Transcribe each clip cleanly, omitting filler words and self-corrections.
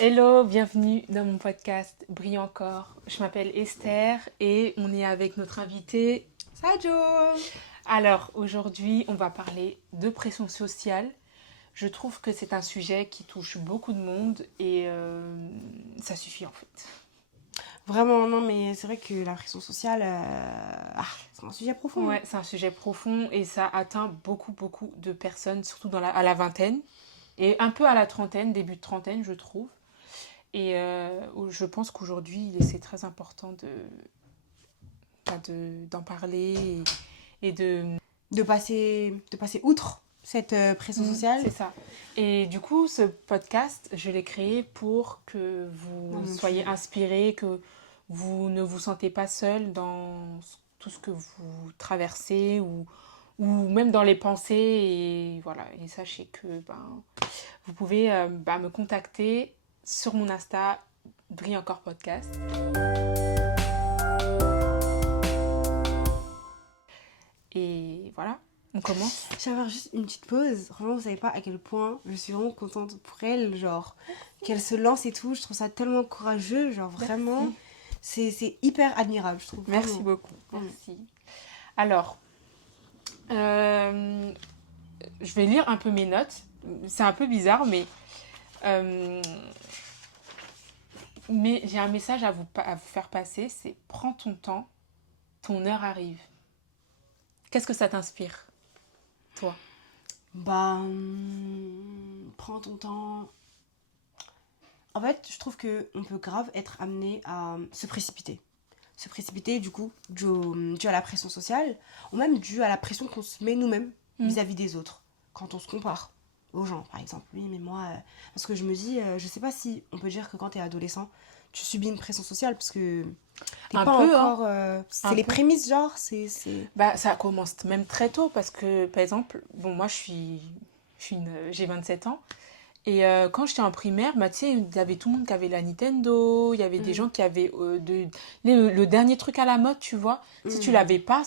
Hello, bienvenue dans mon podcast Brille encore. Je m'appelle Esther et on est avec notre invitée. Sadio. Alors aujourd'hui, on va parler de pression sociale. Je trouve que c'est un sujet qui touche beaucoup de monde et ça suffit en fait. Vraiment, non, mais c'est vrai que la pression sociale, c'est un sujet profond. Ouais, c'est un sujet profond et ça atteint beaucoup de personnes, surtout à la vingtaine et un peu à la trentaine, début de trentaine, je trouve. Et je pense qu'aujourd'hui, c'est très important d'en parler et de... De passer outre cette pression sociale. C'est ça. Et du coup, ce podcast, je l'ai créé pour que Non, vous mon soyez Dieu. inspirés, que vous ne vous sentez pas seul dans tout ce que vous traversez ou même dans les pensées. Et voilà. Et sachez que vous pouvez me contacter sur mon Insta, Brille encore podcast. Et voilà, on commence. Je vais avoir juste une petite pause. Vraiment, vous savez pas à quel point je suis vraiment contente pour elle. Genre, qu'elle se lance et tout. Je trouve ça tellement courageux. Genre, vraiment, c'est hyper admirable, je trouve. Merci Vraiment. beaucoup. Merci. Alors, je vais lire un peu mes notes. C'est un peu bizarre, euh, mais j'ai un message à vous faire passer. C'est prends ton temps, ton heure arrive. Qu'est-ce que ça t'inspire, toi? Prends ton temps. En fait, je trouve qu'on peut grave être amené à se précipiter. Se précipiter, du coup, dû à la pression sociale, ou même dû à la pression qu'on se met nous-mêmes vis-à-vis des autres, quand on se compare aux gens, par exemple. Oui, mais moi, parce que je me dis, je sais pas si on peut dire que quand t'es adolescent, tu subis une pression sociale, parce que t'es Un pas peu, encore... hein. c'est Un les peu. prémices, genre, Bah, ça commence même très tôt parce que, par exemple, bon, moi, j'ai 27 ans. Et quand j'étais en primaire, bah, tu sais, il y avait tout le monde qui avait la Nintendo, il y avait des gens qui avaient le dernier truc à la mode, tu vois. Si tu l'avais pas,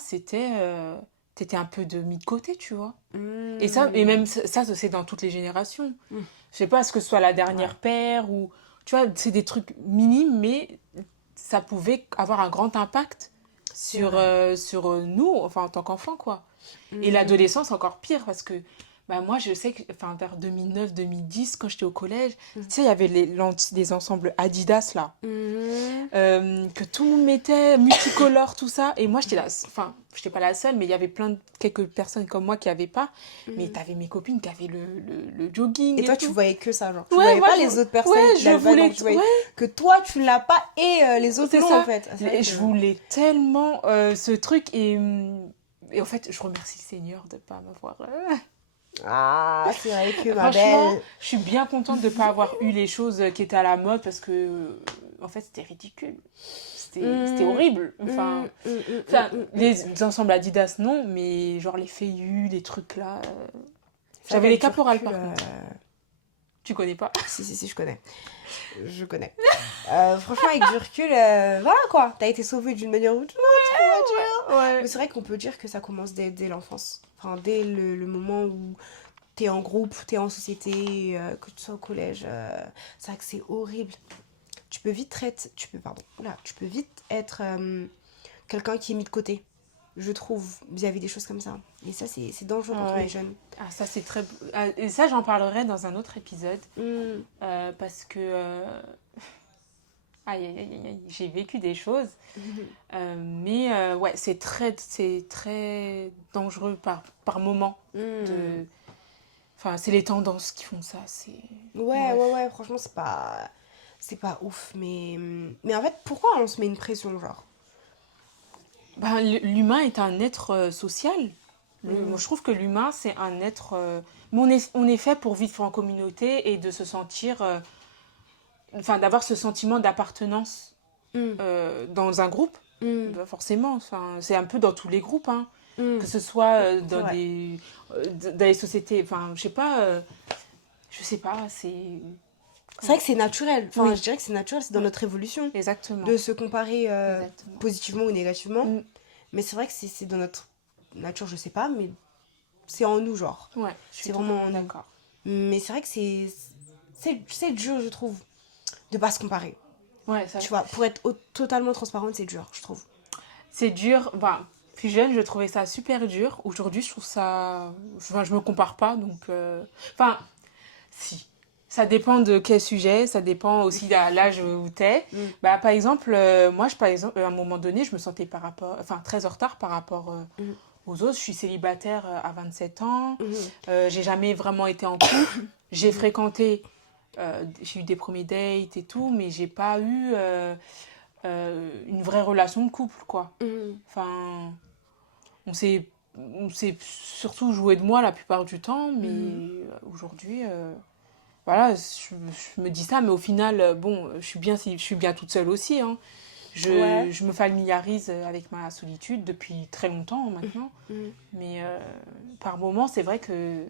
t'étais un peu mis de côté, tu vois. Et même ça, c'est dans toutes les générations. Je sais pas, est-ce que ce soit la dernière Ouais. paire ou... Tu vois, c'est des trucs minimes, mais ça pouvait avoir un grand impact C'est vrai. sur nous, enfin, en tant qu'enfants, quoi. Et l'adolescence, encore pire, parce que bah, moi, je sais que enfin, vers 2009-2010, quand j'étais au collège, tu sais, il y avait des ensembles Adidas, là, que tout le monde mettait, multicolores, tout ça. Et moi, j'étais là, enfin, j'étais pas la seule, mais il y avait quelques personnes comme moi qui avaient pas. Mais t'avais mes copines qui avaient le jogging Et et toi, tu tout. voyais que ça, genre. Tu Ouais, voyais pas les autres personnes ouais, qui je l'avaient, voulais, donc tu voyais ouais, que toi, tu l'as pas et les autres c'est non, en ça. fait. C'est vrai que... Je voulais tellement ce truc et en fait, je remercie le Seigneur de pas m'avoir. Ah, c'est vrai que ma Franchement, belle... je suis bien contente de pas avoir eu les choses qui étaient à la mode parce que en fait, c'était ridicule. C'était horrible. Les ensembles Adidas, non, mais genre les feuillus, les trucs là. C'est vrai J'avais les qu'avec du caporales recul... par contre. Tu connais pas? Si, je connais. Je connais. Franchement, avec du recul, voilà quoi. T'as été sauvée d'une manière ou d'une autre, on va dire. Ouais. Mais c'est vrai qu'on peut dire que ça commence dès l'enfance. Enfin, dès le moment où t'es en groupe, t'es en société, que tu sois au collège. C'est vrai que c'est horrible. Tu peux vite être quelqu'un qui est mis de côté, je trouve, vis-à-vis des choses comme ça. Et ça, c'est dangereux quand on est Ouais. jeune. Ah, ça c'est très. Et ça, j'en parlerai dans un autre épisode Mm. parce que. Aïe, aïe, aïe, aïe, j'ai vécu des choses. Mais ouais, c'est très dangereux par moment. Mm. De... Enfin, c'est les tendances qui font ça. Bref. Ouais, franchement, c'est pas ouf. Mais en fait, pourquoi on se met une pression, genre? Ben, l'humain est un être social. Moi, Mm. je trouve que l'humain, c'est un être. Mais on est fait pour vivre en communauté et de se sentir. Enfin, d'avoir ce sentiment d'appartenance Mm. dans un groupe. Mm. Ben, forcément. Enfin, c'est un peu dans tous les groupes, hein. Mm. Que ce soit C'est vrai. dans les sociétés. Enfin, je sais pas, c'est. C'est vrai que c'est naturel. Enfin, Oui, je dirais que c'est naturel, c'est dans notre évolution exactement. de se comparer Exactement. positivement ou négativement. Mm, Mais c'est vrai que c'est dans notre nature, je sais pas, mais c'est en nous, genre. ouais, je suis C'est vraiment totalement en nous. d'accord. Mais c'est vrai que c'est dur, je trouve. de pas se comparer. Ouais, ça, Tu vois, pour être totalement transparente, c'est dur, je trouve. c'est dur. Enfin, plus jeune, je trouvais ça super dur. Aujourd'hui, je trouve ça. Enfin, je me compare pas, donc. Enfin, si. Ça dépend de quel sujet, ça dépend aussi de l'âge où t'es. Mm. Bah, par exemple, moi, par exemple, à un moment donné, je me sentais très en retard par rapport Mm. aux autres. Je suis célibataire à 27 ans. Mhm. J'ai jamais vraiment été en couple. J'ai Mhm. fréquenté, j'ai eu des premiers dates et tout, mais j'ai pas eu une vraie relation de couple, quoi. Mhm. Enfin, on s'est, on s'est surtout joué de moi la plupart du temps, mais Mhm. aujourd'hui, voilà, je me dis ça, mais au final, bon, je suis bien toute seule aussi, hein. Ouais. Je me familiarise avec ma solitude depuis très longtemps maintenant, Mhm. mais par moments, c'est vrai que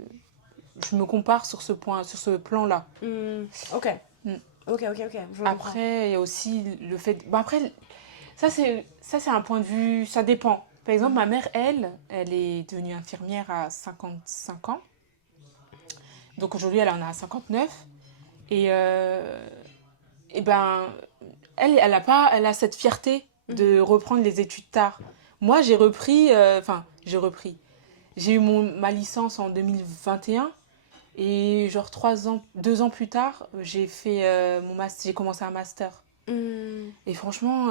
je me compare sur ce point, sur ce plan-là. Mhm. Ok. Mm. Ok. Je comprends. Après, il y a aussi le fait. Bon, après, ça, c'est un point de vue. Ça dépend. Par exemple, ma mère, elle est devenue infirmière à 55 ans. Donc aujourd'hui, elle en a 59. Et, et ben, elle a pas, elle a cette fierté Mhm. de reprendre les études tard. Moi, j'ai repris. Enfin, j'ai repris. J'ai eu ma licence en 2021. Et genre 3 ans, 2 ans plus tard, j'ai fait j'ai commencé un master. Mhm. Et franchement,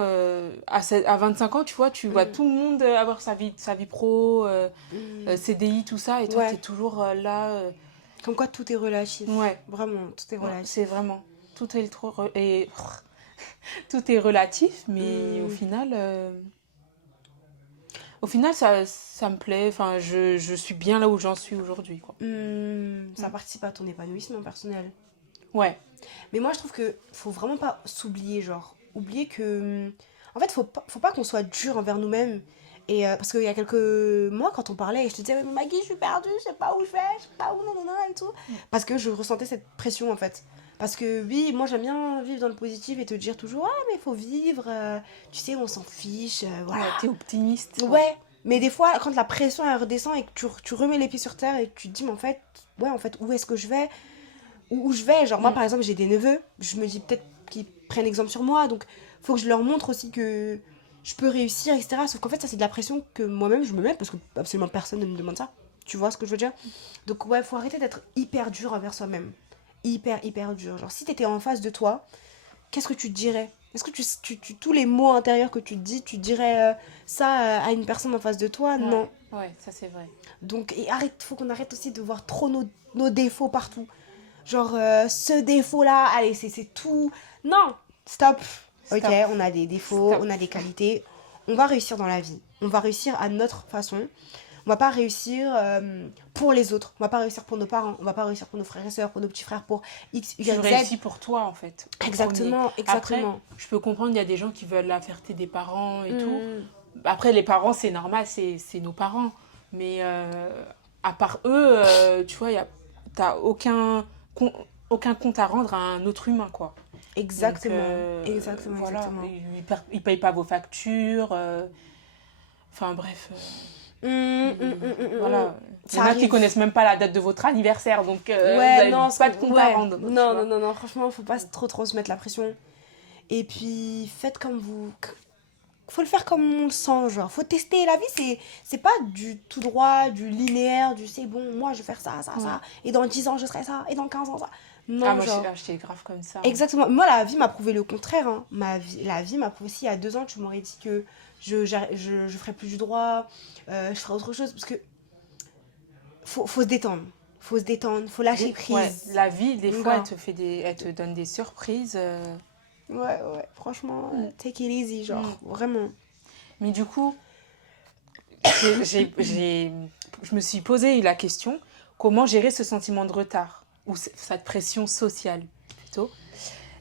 à 25 ans, tu vois, tu vois Mhm. tout le monde avoir sa vie pro, Mhm. CDI, tout ça, et toi, Ouais. t'es toujours là. Comme quoi tout est relatif. Ouais, Vraiment, tout est ouais, c'est relatif. vraiment. Tout est trop. Et, tout est relatif, mais Mhm. au final ça me plaît. Enfin, je suis bien là où j'en suis aujourd'hui, quoi. Ça Mm. participe à ton épanouissement personnel. Ouais, Mais moi, je trouve que faut vraiment pas s'oublier, genre. Oublier que. En fait, faut pas qu'on soit dur envers nous-mêmes. Et parce qu'il y a quelques mois, quand on parlait, je te disais, mais Maggie, je suis perdue, je sais pas où je vais, je sais pas où, nanana et tout. Parce que je ressentais cette pression, en fait. Parce que oui, moi, j'aime bien vivre dans le positif et te dire toujours, ah, mais il faut vivre, tu sais, on s'en fiche, voilà. ouais, t'es optimiste, ouais. Ouais, mais des fois, quand la pression, elle redescend et que tu remets les pieds sur terre et que tu te dis, mais en fait, où est-ce que je vais? Où je vais. Genre, moi, Mm. par exemple, j'ai des neveux. Je me dis peut-être qu'ils prennent exemple sur moi. Donc, faut que je leur montre aussi que je peux réussir, etc. Sauf qu'en fait, ça, c'est de la pression que moi-même, je me mets parce que absolument personne ne me demande ça. Tu vois ce que je veux dire? Donc, ouais, faut arrêter d'être hyper dur envers soi-même. Hyper dur. Genre, si t'étais en face de toi, qu'est-ce que tu te dirais? Est-ce que tous les mots intérieurs que tu te dis, tu dirais ça à une personne en face de toi? Ouais, Non. ouais, ça c'est vrai. Donc, et faut qu'on arrête aussi de voir trop nos défauts partout. Genre, ce défaut-là, allez, c'est tout. Non, stop. Ok, Stop, on a des défauts, stop. on a des qualités. On va réussir dans la vie. On va réussir à notre façon. On va pas réussir pour les autres. On va pas réussir pour nos parents. On va pas réussir pour nos frères et sœurs, pour nos petits frères, pour X, Tu Y, Z. réussis pour toi, en fait, en premier. Exactement, Après, exactement. je peux comprendre, il y a des gens qui veulent la fierté des parents et tout. Hmm. Après, les parents, c'est normal, c'est nos parents. Mais à part eux, tu vois, t'as con- aucun compte à rendre à un autre humain, quoi. Donc, voilà, Exactement. ils payent pas vos factures. Enfin, bref. Hmm. Voilà. Il y Ça en a qui arrive. connaissent même pas la date de votre anniversaire, donc vous Ouais, n'avez non, pas de compte à ouais. rendre, tu Non, non, vois. non, non, franchement, faut pas trop se mettre la pression. Et puis, faites comme vous. Faut le faire comme on le sent, genre. Faut tester. La vie, c'est pas du tout droit, du linéaire, du c'est bon, moi je vais faire Ouais. ça. Et dans 10 ans, je serai ça. Et dans 15 ans, ça. Ah, Non, moi, genre. j'étais grave comme ça, hein. Exactement. Moi, la vie m'a prouvé le contraire. Hein. La vie m'a prouvé, si il y a 2 ans, tu m'aurais dit que je ferais plus du droit, je ferais autre chose. Parce que faut se détendre. Faut se détendre, faut lâcher Ouais, prise. la vie, des fois, Voilà. elle te donne des surprises. Ouais, franchement, Mm. take it easy, Mm. genre, vraiment. Mais du coup, je me suis posé la question, comment gérer ce sentiment de retard ou cette pression sociale plutôt.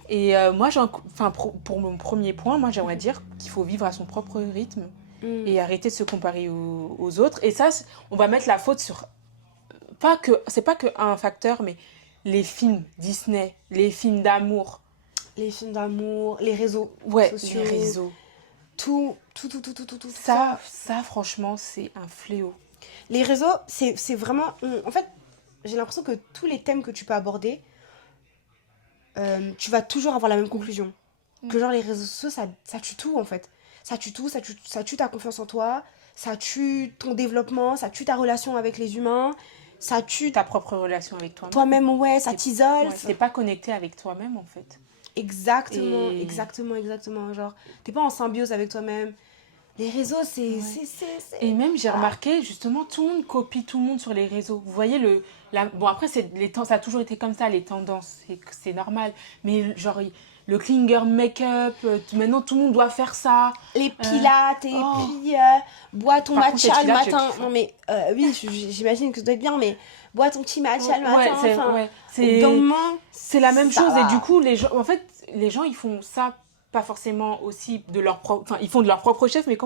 Et moi, enfin, pour mon premier point, moi, j'aimerais dire qu'il faut vivre à son propre rythme Mm. et arrêter de se comparer aux autres. Et ça, on va mettre la faute sur c'est pas que un facteur, mais les films Disney, les films d'amour, Les films d'amour, les réseaux ouais, les sociaux, réseaux. tout Ça, ça. ça, franchement, c'est un fléau. Les réseaux, c'est vraiment... En fait, j'ai l'impression que tous les thèmes que tu peux aborder, tu vas toujours avoir la même conclusion. Que genre les réseaux sociaux, ça tue tout en fait. Ça tue tout, ça tue ta confiance en toi, ça tue ton développement, ça tue ta relation avec les humains, ça tue Ta propre relation avec toi-même. toi-même, ouais, ça t'isole. Ouais, t'es pas connecté avec toi-même, en fait. Exactement, Et- exactement. Genre, t'es pas en symbiose avec toi-même. Les réseaux, c'est... Ouais. c'est- Et même, j'ai remarqué, justement, tout le monde copie tout le monde sur les réseaux. Vous voyez, bon, après, ça a toujours été comme ça, les tendances. C'est normal. Mais, genre, le clinger make-up, maintenant, tout le monde doit faire ça. Les pilates, et oh. puis bois ton Par contre, les matcha le pilates, je matin. kiffe. Non mais, oui, j'imagine que ça doit être bien, mais bois ton petit matcha le Ouais, matin. c'est Enfin, ouais, au bout d'un moment, c'est la même ça chose. va. Et du coup, en fait, les gens, ils font ça pas forcément aussi de leur propre... Enfin, ils font de leur propre chef, mais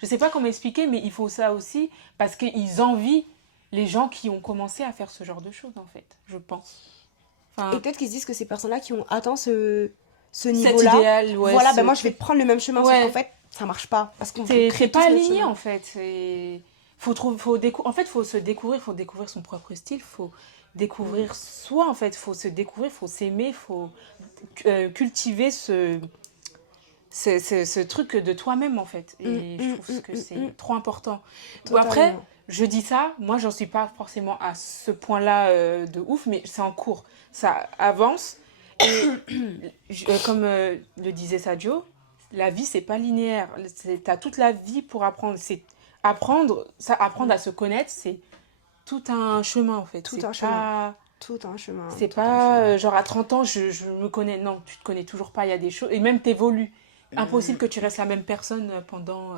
je sais pas comment expliquer, mais ils font ça aussi parce qu'ils envient les gens qui ont commencé à faire ce genre de choses, en fait, je pense. Et Enfin, peut-être qu'ils se disent que ces personnes-là qui ont atteint ce cet niveau-là, idéal, ouais. voilà, ben moi je vais prendre le même chemin, sauf Ouais. qu'en fait, ça marche pas. Parce qu'on C'est crée pas tous le aligné, chemin. en fait. En fait, faut se découvrir, faut découvrir son propre style, faut découvrir soi, en fait. Faut se découvrir, faut s'aimer, faut cultiver ce truc de toi-même, en fait. Et je trouve que c'est trop important. Ou après, Totalement. je dis ça, moi, j'en suis pas forcément à ce point-là de ouf, mais c'est en cours. Ça avance. Et comme le disait Sadio, la vie, c'est pas linéaire. T'as toute la vie pour apprendre. Apprendre à se connaître, c'est tout un chemin, en fait. Tout C'est un pas... chemin. Tout un chemin. C'est tout un pas chemin. genre à 30 ans, je me connais. Non, tu te connais toujours pas. Il y a des choses. Et même t'évolues. Impossible que tu restes la même personne pendant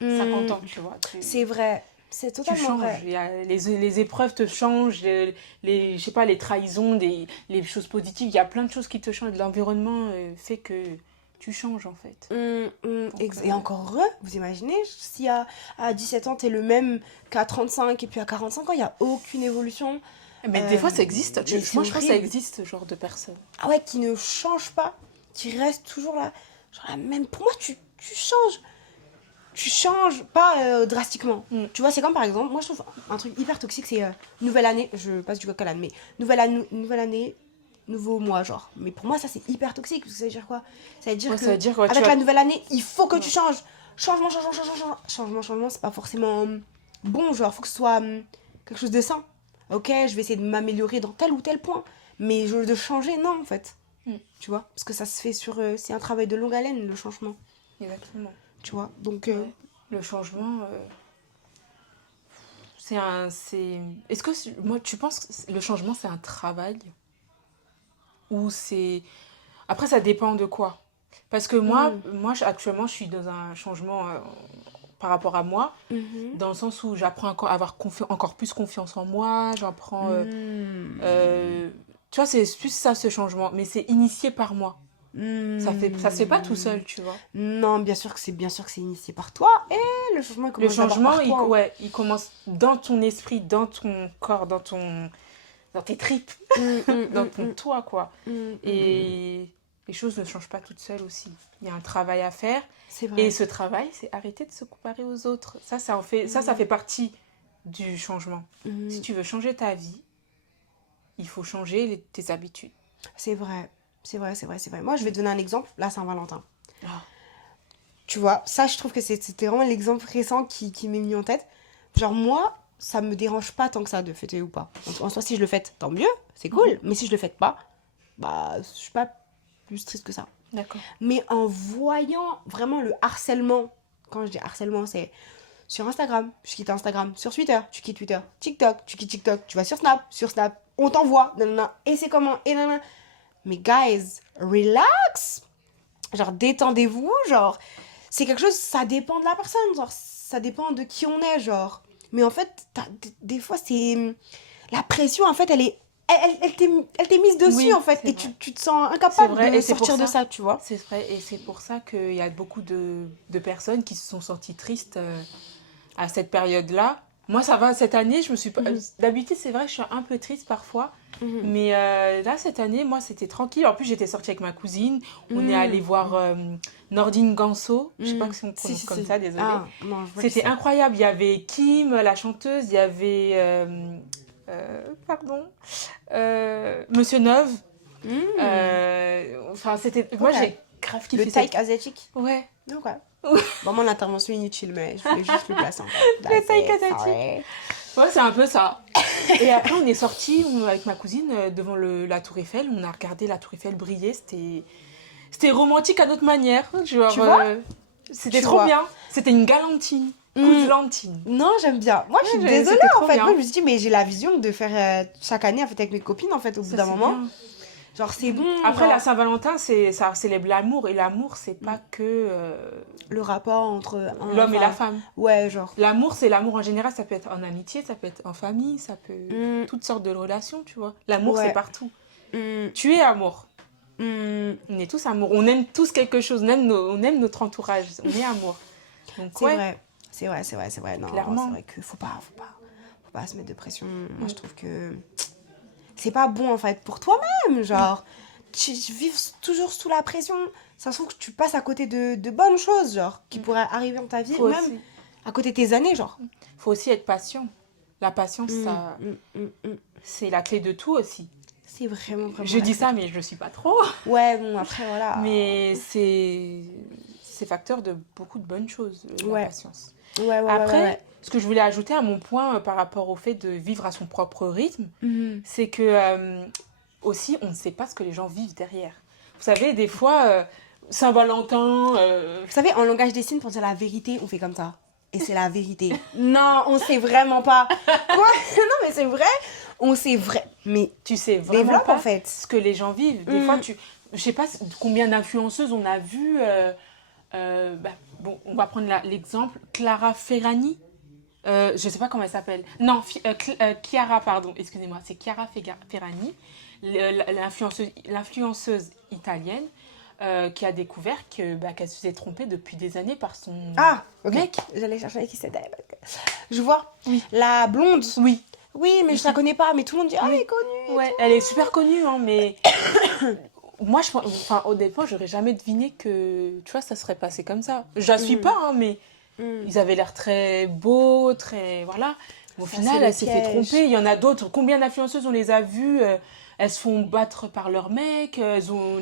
50 ans, tu vois. C'est vrai. C'est Tu totalement changes. vrai. Les épreuves te changent. Je sais pas, les trahisons, les choses positives. Il y a plein de choses qui te changent. L'environnement fait que tu changes, en fait. Et encore heureux, vous imaginez, si à 17 ans, t'es le même qu'à 35 et puis à 45 ans, il n'y a aucune évolution. Mais des fois, ça existe. mais c'est Moi, je pense que ça horrible. existe, ce genre de personnes. Ah ouais, qui ne change pas, qui reste toujours là. Genre la même. Pour moi, tu changes. Tu changes pas drastiquement. Tu vois, c'est comme par exemple, moi je trouve un truc hyper toxique, c'est nouvelle année, je passe du coq à l'âne, mais nouvelle année, nouveau mois, genre. Mais pour moi, ça c'est hyper toxique, parce que ça veut dire quoi? Ça veut dire Ouais, que ça veut dire que, ouais, avec la nouvelle année, il faut que tu changes. Changement, c'est pas forcément bon, genre, faut que ce soit quelque chose de sain. Ok, je vais essayer de m'améliorer dans tel ou tel point, mais de changer, non, en fait. Tu vois, parce que ça se fait sur. C'est un travail de longue haleine, le changement. Exactement. Tu vois, donc. Ouais. Le changement, Est-ce que moi, tu penses que le changement, c'est un travail ou c'est... Après, ça dépend de quoi. Parce que moi actuellement, je suis dans un changement par rapport à moi, dans le sens où j'apprends encore à avoir encore plus confiance en moi, j'apprends... tu vois, c'est plus ça, ce changement. Mais c'est initié par moi. Ça se fait pas tout seul, tu vois. Non, bien sûr que c'est initié par toi. Et le changement il Le commence d'abord changement, par toi. ouais, il commence dans ton esprit, dans ton corps, dans tes tripes, dans ton toi, quoi. Et les choses ne changent pas toutes seules aussi. Il y a un travail à faire. C'est vrai. Et ce travail, c'est arrêter de se comparer aux autres. Ça fait partie du changement. Si tu veux changer ta vie, il faut changer tes habitudes. C'est vrai. Moi, je vais te donner un exemple. Là, Saint-Valentin. Ah. Tu vois, ça, je trouve que c'était vraiment l'exemple récent qui m'est mis en tête. Genre, moi, ça me dérange pas tant que ça de fêter ou pas. En soi, si je le fête, tant mieux, c'est cool. Mais si je le fête pas, bah, je suis pas plus triste que ça. D'accord. Mais en voyant vraiment le harcèlement, quand je dis harcèlement, c'est sur Instagram, je quitte Instagram, sur Twitter, tu quittes Twitter, TikTok, tu quittes TikTok, tu vas sur Snap, on t'envoie, nanana, et c'est comment, et nanana. Mais guys, relax, genre détendez-vous, genre c'est quelque chose, ça dépend de la personne, genre ça dépend de qui on est, genre. Mais en fait, des fois c'est la pression, en fait, elle t'est mise dessus, Oui, en fait, c'est et vrai. tu te sens incapable C'est vrai, de et c'est sortir pour de ça. ça, tu vois. C'est vrai, et c'est pour ça qu'il y a beaucoup de personnes qui se sont senties tristes à cette période-là. Moi, ça va, cette année, je me suis pas... D'habitude, c'est vrai, je suis un peu triste parfois. Mais là, cette année, moi, c'était tranquille. En plus, j'étais sortie avec ma cousine. On est allé voir Nordine Ganso. Je sais pas si on prononce comme ça, désolée. Ah, non, je vois C'était qui c'est. incroyable. Il y avait Kim, la chanteuse. Il y avait... Monsieur Neuve. Enfin, c'était... Moi, Ok. j'ai grave Le kiffé taïk asiatique. Ouais. Ok. Bon, mon intervention inutile, mais je voulais juste le placer en fait. Le taïk That's it, asiatique. sorry. Ouais, c'est un peu ça. Et après, on est sortis avec ma cousine devant la Tour Eiffel. On a regardé la Tour Eiffel briller. C'était romantique à notre manière. Genre, Tu vois c'était Tu trop vois. bien. C'était une galantine. Mm. Couselantine. Non, j'aime bien. Moi, je suis Ouais, désolée c'était en trop fait. bien. Moi, je me suis dit, mais j'ai la vision de faire chaque année en fait avec mes copines en fait au bout Ça, d'un c'est moment. bien. Genre, c'est bon. Après, genre, la Saint-Valentin, ça célèbre l'amour. Et l'amour, c'est pas que le rapport entre l'homme et la femme. Ouais, genre. L'amour, c'est l'amour en général. Ça peut être en amitié, ça peut être en famille, ça peut... Mm. Toutes sortes de relations, tu vois. L'amour, Ouais. c'est partout. Mm, Tu es amour. mm. On est tous amour. On aime tous quelque chose. On aime notre entourage. On est amour. Donc, C'est ouais. vrai. C'est vrai. Non, Clairement. c'est vrai qu'il faut pas se mettre de pression. Moi, je trouve que c'est pas bon en fait pour toi-même. Genre, tu vivre toujours sous la pression, ça se trouve que tu passes à côté de bonnes choses, genre, qui pourraient arriver dans ta vie, Faut ou même aussi, à côté de tes années, genre. faut aussi être patient. La patience, ça, Mm. c'est la clé de tout aussi. C'est vraiment Je la dis clé. ça, mais je le suis pas trop. Ouais, bon, après, voilà. Mais c'est facteur de beaucoup de bonnes choses, la Ouais. patience. Ouais. Après, ce que je voulais ajouter à mon point par rapport au fait de vivre à son propre rythme, Mhm. c'est que aussi, on ne sait pas ce que les gens vivent derrière. Vous savez, des fois, Saint-Valentin, Vous savez, en langage des signes, pour dire la vérité, on fait comme ça. Et c'est la vérité. Non, on sait vraiment pas. Quoi? Non, mais c'est vrai. On sait vrai. Mais tu sais vraiment développe pas en fait. ce que les gens vivent. Des fois, je sais pas combien d'influenceuses on a vu. Bon, on va prendre l'exemple. Clara Ferrani. Je sais pas comment elle s'appelle. Non, Chiara, pardon. Excusez-moi. C'est Chiara Ferrani, l'influenceuse italienne, qui a découvert qu'elle se faisait tromper depuis des années par son Ah, ok. mec. J'allais chercher qui c'était. Je vois. Oui. La blonde. Oui. Oui, mais je la connais pas. Mais tout le monde dit, ah, elle est connue. Ouais, elle est super connue, hein, mais moi, au départ, j'aurais jamais deviné que, tu vois, ça serait passé comme ça. Je la suis pas, hein, mais ils avaient l'air très beaux, très, voilà. Au Ça, final, c'est le elle s'est fait piège. tromper. Il y en a d'autres. Combien d'influenceuses on les a vues elles se font battre par leur mec. Elles ont,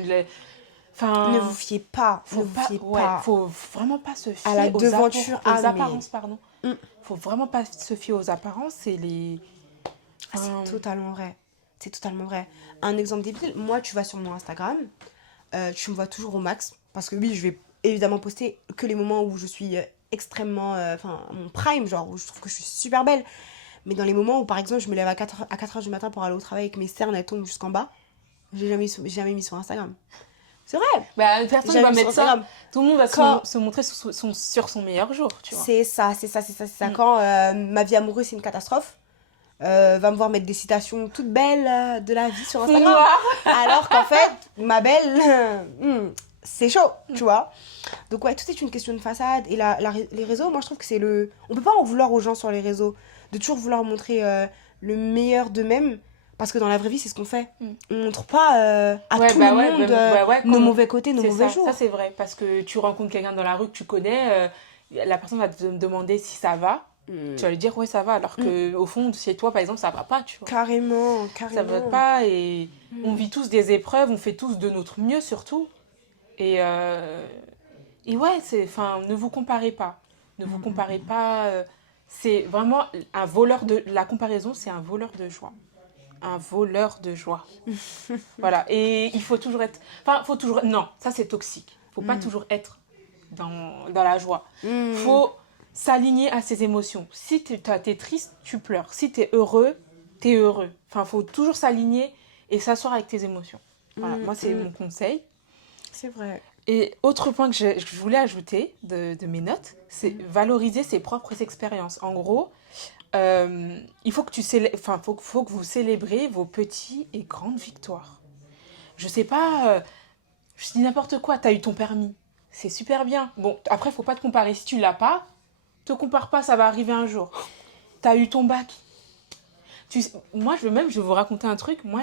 enfin, Ne vous fiez pas. faut ne vous pas, fiez ouais, pas. faut vraiment pas se fier À la aux devanture, aux ah, mais- apparences, pardon. Mm. Faut vraiment pas se fier aux apparences et les. Enfin, C'est totalement vrai. C'est totalement vrai. Un exemple débile, moi, tu vas sur mon Instagram, tu me vois toujours au max. Parce que oui, je vais évidemment poster que les moments où je suis extrêmement. Enfin, mon prime, genre, où je trouve que je suis super belle. Mais dans les moments où, par exemple, je me lève à 4h du matin pour aller au travail et que mes cernes, elles tombent jusqu'en bas, j'ai jamais mis sur Instagram. C'est vrai. personne J'ai ne va jamais mis mettre sur ça. Instagram. Tout le monde va Quand- se montrer sur son meilleur jour, tu vois. C'est ça. Quand ma vie amoureuse, c'est une catastrophe, va me voir mettre des citations toutes belles de la vie sur Instagram. Alors qu'en fait, ma belle, c'est chaud, tu vois. Donc ouais, tout est une question de façade. Et les réseaux, moi je trouve que c'est le... On peut pas en vouloir aux gens sur les réseaux. De toujours vouloir montrer le meilleur d'eux-mêmes. Parce que dans la vraie vie, c'est ce qu'on fait. On montre pas à tout le monde nos comme- mauvais côtés, nos c'est mauvais ça, jours. ça c'est vrai, parce que tu rencontres quelqu'un dans la rue que tu connais, la personne va te demander si ça va. Tu vas lui dire ouais ça va, alors que au fond chez toi par exemple ça va pas, tu vois. Carrément. Ça va pas et on vit tous des épreuves, on fait tous de notre mieux surtout. Et ouais, ne vous comparez pas. Ne vous comparez pas. C'est vraiment un voleur de... La comparaison, c'est un voleur de joie. Un voleur de joie. Voilà. Et il faut toujours être... Enfin, faut toujours... Non, ça c'est toxique. Faut pas toujours être dans la joie. Faut s'aligner à ses émotions. Si t'es triste, tu pleures. Si t'es heureux, t'es heureux. Enfin, faut toujours s'aligner et s'asseoir avec tes émotions. Voilà, moi c'est mon conseil. C'est vrai. Et autre point que je voulais ajouter de mes notes, c'est valoriser ses propres expériences. En gros, il faut que faut que vous célébrez vos petits et grandes victoires. Je sais pas, je dis n'importe quoi, t'as eu ton permis, c'est super bien. Bon, après, faut pas te comparer. Si tu l'as pas, te compare pas, ça va arriver un jour. T'as eu ton bac. Moi, je vais vous raconter un truc. Moi,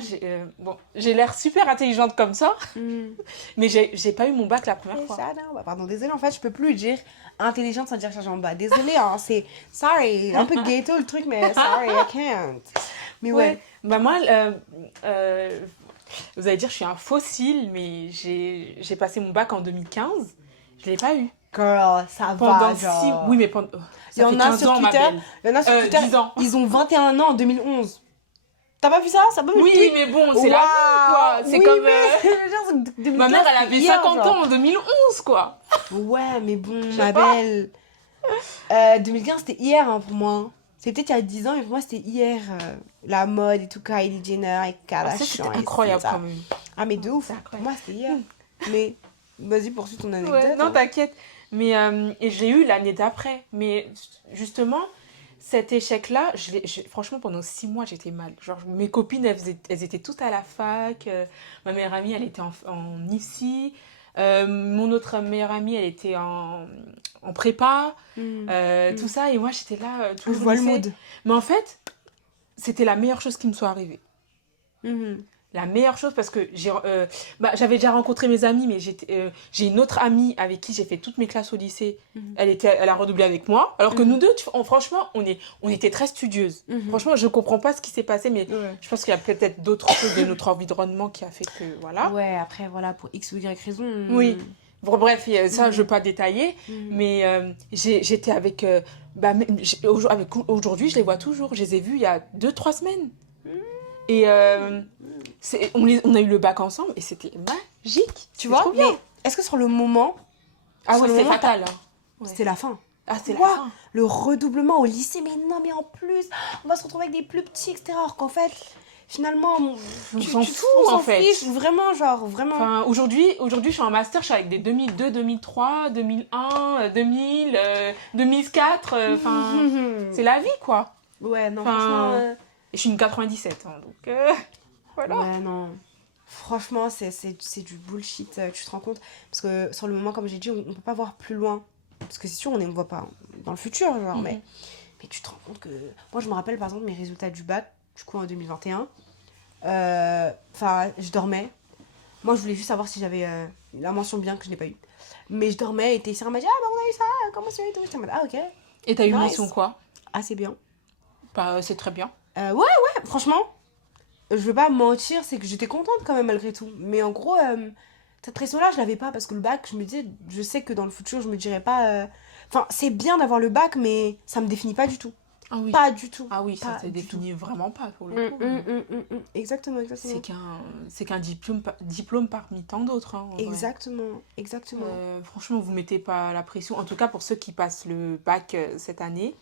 j'ai l'air super intelligente comme ça, mais j'ai pas eu mon bac la première fois. Pardon, désolée, en fait, je peux plus dire intelligente sans dire charge en bas. Désolée, hein, c'est... Sorry, un peu ghetto le truc, mais sorry, I can't. Mais ouais. Bah moi, Vous allez dire, je suis un fossile, mais j'ai passé mon bac en 2015. Je l'ai pas eu. Girl, ça Pendant va, genre. Oui, mais pendant... Il y ça en fait a 15 sur ans, ma Twitter. belle. Il y en a sur Twitter. 10 ans. Ils ont 21 ans en 2011. T'as pas vu ça? Ça peut me Oui, tweet. mais bon, c'est la vie, quoi. C'est Oui, comme... mais genre, 2015, Ma mère, elle c'était avait hier, 50 genre. ans en 2011, quoi. Ouais, mais bon, Je ma sais pas. belle. 2015, c'était hier hein, pour moi. C'est peut-être il y a 10 ans, mais pour moi, c'était hier. La mode et tout, Kylie Jenner et Ah, ça, Kardashian. c'était et incroyable, ça. quand même. Ah, mais de ouf. C'est Pour incroyable. moi, c'était hier. Mais vas-y, poursuis ton anecdote. Ouais, non, hein. t'inquiète. Mais et je l'ai eu l'année d'après. Mais justement, cet échec-là, franchement, pendant 6 mois, j'étais mal. Genre, mes copines, elles étaient toutes à la fac. Ma meilleure amie, elle était en IFSI. Mon autre meilleure amie, elle était en prépa. Mm. Tout ça. Et moi, j'étais là, Je toujours au vois le lycée. mood. Mais en fait, c'était la meilleure chose qui me soit arrivée. Mhm. La meilleure chose parce que j'avais déjà rencontré mes amis, mais j'ai une autre amie avec qui j'ai fait toutes mes classes au lycée. Mhm. Elle a redoublé avec moi. Alors que Mhm. nous deux, franchement, on était très studieuses. Mhm. Franchement, je comprends pas ce qui s'est passé, mais Ouais. je pense qu'il y a peut-être d'autres choses de notre environnement qui a fait que, voilà. Ouais, après, voilà, pour X ou Y raison. Oui. Bon, bref, ça, Mhm. je veux pas détailler, Mhm. mais j'étais avec... aujourd'hui, je les vois toujours. Je les ai vus il y a 2-3 semaines. Et on a eu le bac ensemble et c'était magique. Tu C'était vois, trop bien. mais est-ce que sur le moment, Ah sur ouais, le c'était moment, fatal. Hein. Ouais. c'était la fin? Ah, c'est la Ouah, fin. le redoublement au lycée, mais non, mais en plus, on va se retrouver avec des plus petits, etc. Alors qu'en fait, finalement, On s'en fout, on s'en en fait. fiche, vraiment, genre, vraiment. Enfin, aujourd'hui, je suis en master, je suis avec des 2002, 2003, 2001, 2000, 2004. Enfin, c'est la vie, quoi. Ouais, non, Enfin, franchement. Et je suis une 97, hein, donc voilà. Ouais, non. Franchement, c'est du bullshit, tu te rends compte. Parce que sur le moment, comme j'ai dit, on peut pas voir plus loin. Parce que c'est sûr, on ne voit pas dans le futur, genre, mais tu te rends compte que... Moi, je me rappelle, par exemple, mes résultats du bac, du coup, en 2021. Enfin, je dormais. Moi, je voulais juste savoir si j'avais la mention bien que je n'ai pas eu. Mais je dormais et Tessira m'a dit, ah, bah, on a eu ça, comment ça et tout. J'étais en mode, ah, ok, Et t'as eu Nice. mention quoi? ah, c'est bien. Bah, c'est très bien. Ouais, franchement, je veux pas mentir, c'est que j'étais contente quand même malgré tout. Mais en gros, cette pression-là, je l'avais pas parce que le bac, je me disais, je sais que dans le futur, je me dirais pas. Enfin, c'est bien d'avoir le bac, mais ça me définit pas du tout. Ah oui. Pas du tout. Ah oui, ça Pas te du définit vraiment pas pour le coup. Exactement, exactement. C'est qu'un diplôme parmi tant d'autres. Hein, en vrai. Exactement. Franchement, vous mettez pas la pression. En tout cas, pour ceux qui passent le bac cette année.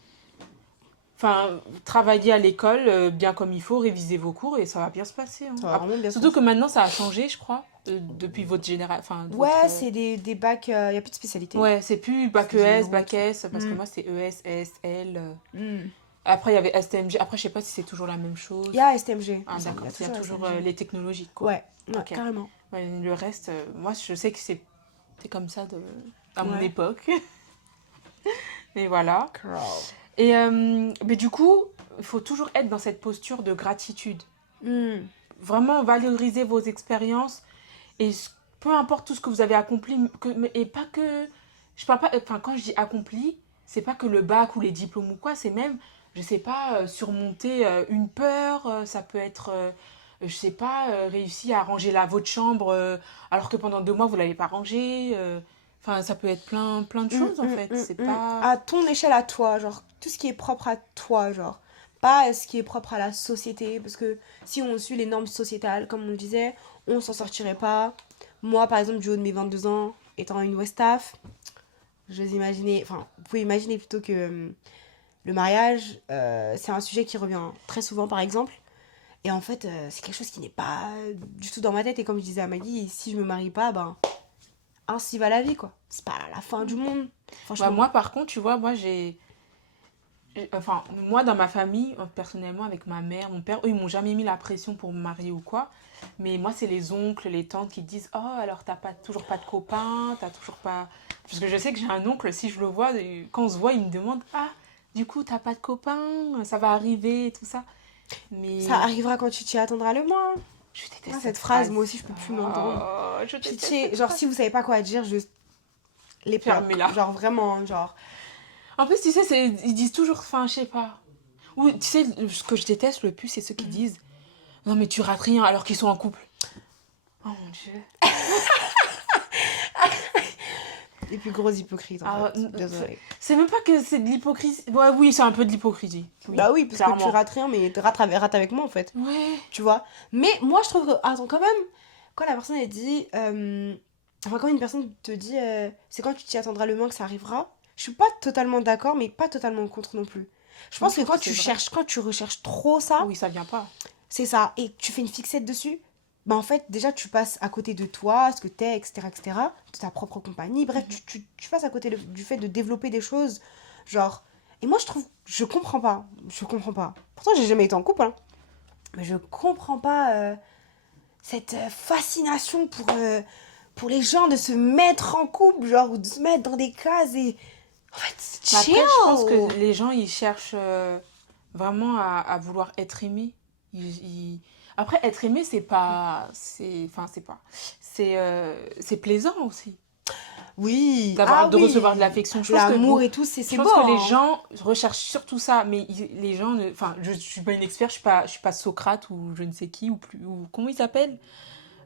Enfin, travaillez à l'école bien comme il faut, révisez vos cours et ça va bien se passer. Hein. Ça va vraiment bien se Surtout passer. que maintenant, ça a changé, je crois, depuis votre génération. Enfin, Ouais, c'est des bacs, il n'y a plus de spécialité. Ouais, c'est plus bac C'est ES, généraux, bac S, parce que Mm. moi, c'est ES, ES, L. Mm. Après, il y avait STMG. Après, je sais pas si c'est toujours la même chose. Il y a STMG. Ah, d'accord. Il y a toujours STMG. les technologiques, quoi. Ouais, Ok. carrément. Ouais, le reste, moi, je sais que c'est comme ça à mon Ouais. époque. Et voilà. Girl. Et mais du coup, il faut toujours être dans cette posture de gratitude. Mm. Vraiment valoriser vos expériences et peu importe tout ce que vous avez accompli, et pas que... Je parle pas... Enfin, quand je dis accompli, c'est pas que le bac ou les diplômes ou quoi, c'est même, je sais pas, surmonter une peur, ça peut être... je sais pas, réussir à ranger votre chambre alors que pendant 2 mois, vous l'avez pas rangée. Enfin, ça peut être plein de choses, en fait. C'est pas... À ton échelle à toi, genre, tout ce qui est propre à toi, genre. Pas ce qui est propre à la société, parce que si on suit les normes sociétales, comme on le disait, on s'en sortirait pas. Moi, par exemple, du haut de mes 22 ans, étant une Westaf, je vous imaginez... Enfin, vous pouvez imaginer plutôt que le mariage, c'est un sujet qui revient très souvent, par exemple. Et en fait, c'est quelque chose qui n'est pas du tout dans ma tête. Et comme je disais à Maggie, si je me marie pas, ben... ainsi va la vie, quoi. C'est pas la fin du monde. Franchement. Bah, moi, par contre, tu vois, Enfin, moi, dans ma famille, personnellement, avec ma mère, mon père, eux, ils m'ont jamais mis la pression pour me marier ou quoi. Mais moi, c'est les oncles, les tantes qui disent « Oh, alors t'as toujours pas de copain, t'as toujours pas... » Parce que je sais que j'ai un oncle, si je le vois, quand on se voit, il me demande « Ah, du coup, t'as pas de copain, ça va arriver, et tout ça. » Mais Ça arrivera quand tu t'y attendras le moins. je déteste Moi, cette phrase, moi aussi, je peux plus m'entendre. Oh, je déteste cette Genre, phrase. si vous savez pas quoi dire, juste les bloque. Fermez-la. Genre, vraiment, genre... En plus, tu sais, ils disent toujours, enfin, je sais pas. Ou tu sais, ce que je déteste le plus, c'est ceux qui disent non, mais tu rates rien alors qu'ils sont en couple. Oh mon Dieu. Et puis gros hypocrite en fait. Désolée. C'est même pas que c'est de l'hypocrisie. Ouais, oui, c'est un peu de l'hypocrisie. Oui, Bah oui, parce clairement. que tu rates rien, mais rate avec moi en fait. Ouais. Tu vois. Mais moi je trouve que, attends, quand même, quand la personne elle dit, enfin quand une personne te dit, c'est quand tu t'y attendras le moins que ça arrivera, je suis pas totalement d'accord, mais pas totalement contre non plus. Je pense que quand tu cherches, quand tu recherches trop ça, Oui, ça vient pas. c'est ça, et que tu fais une fixette dessus, bah en fait déjà tu passes à côté de toi, ce que t'es, etc., de ta propre compagnie, bref, tu passes à côté du fait de développer des choses, genre, et moi je trouve, je comprends pas, pourtant j'ai jamais été en couple, hein, mais je comprends pas cette fascination pour les gens de se mettre en couple, genre, ou de se mettre dans des cases, et en fait c'est Mais chill. après, je pense que les gens, ils cherchent vraiment à vouloir être aimés. Après, être aimé, c'est pas... Enfin, c'est pas... C'est plaisant aussi. Oui, De recevoir de l'affection. Je pense l'amour que, et tout, c'est je beau, pense que les hein. gens recherchent surtout ça, mais les gens... Enfin, je suis pas une experte, je suis pas Socrate ou je ne sais qui, ou comment il s'appelle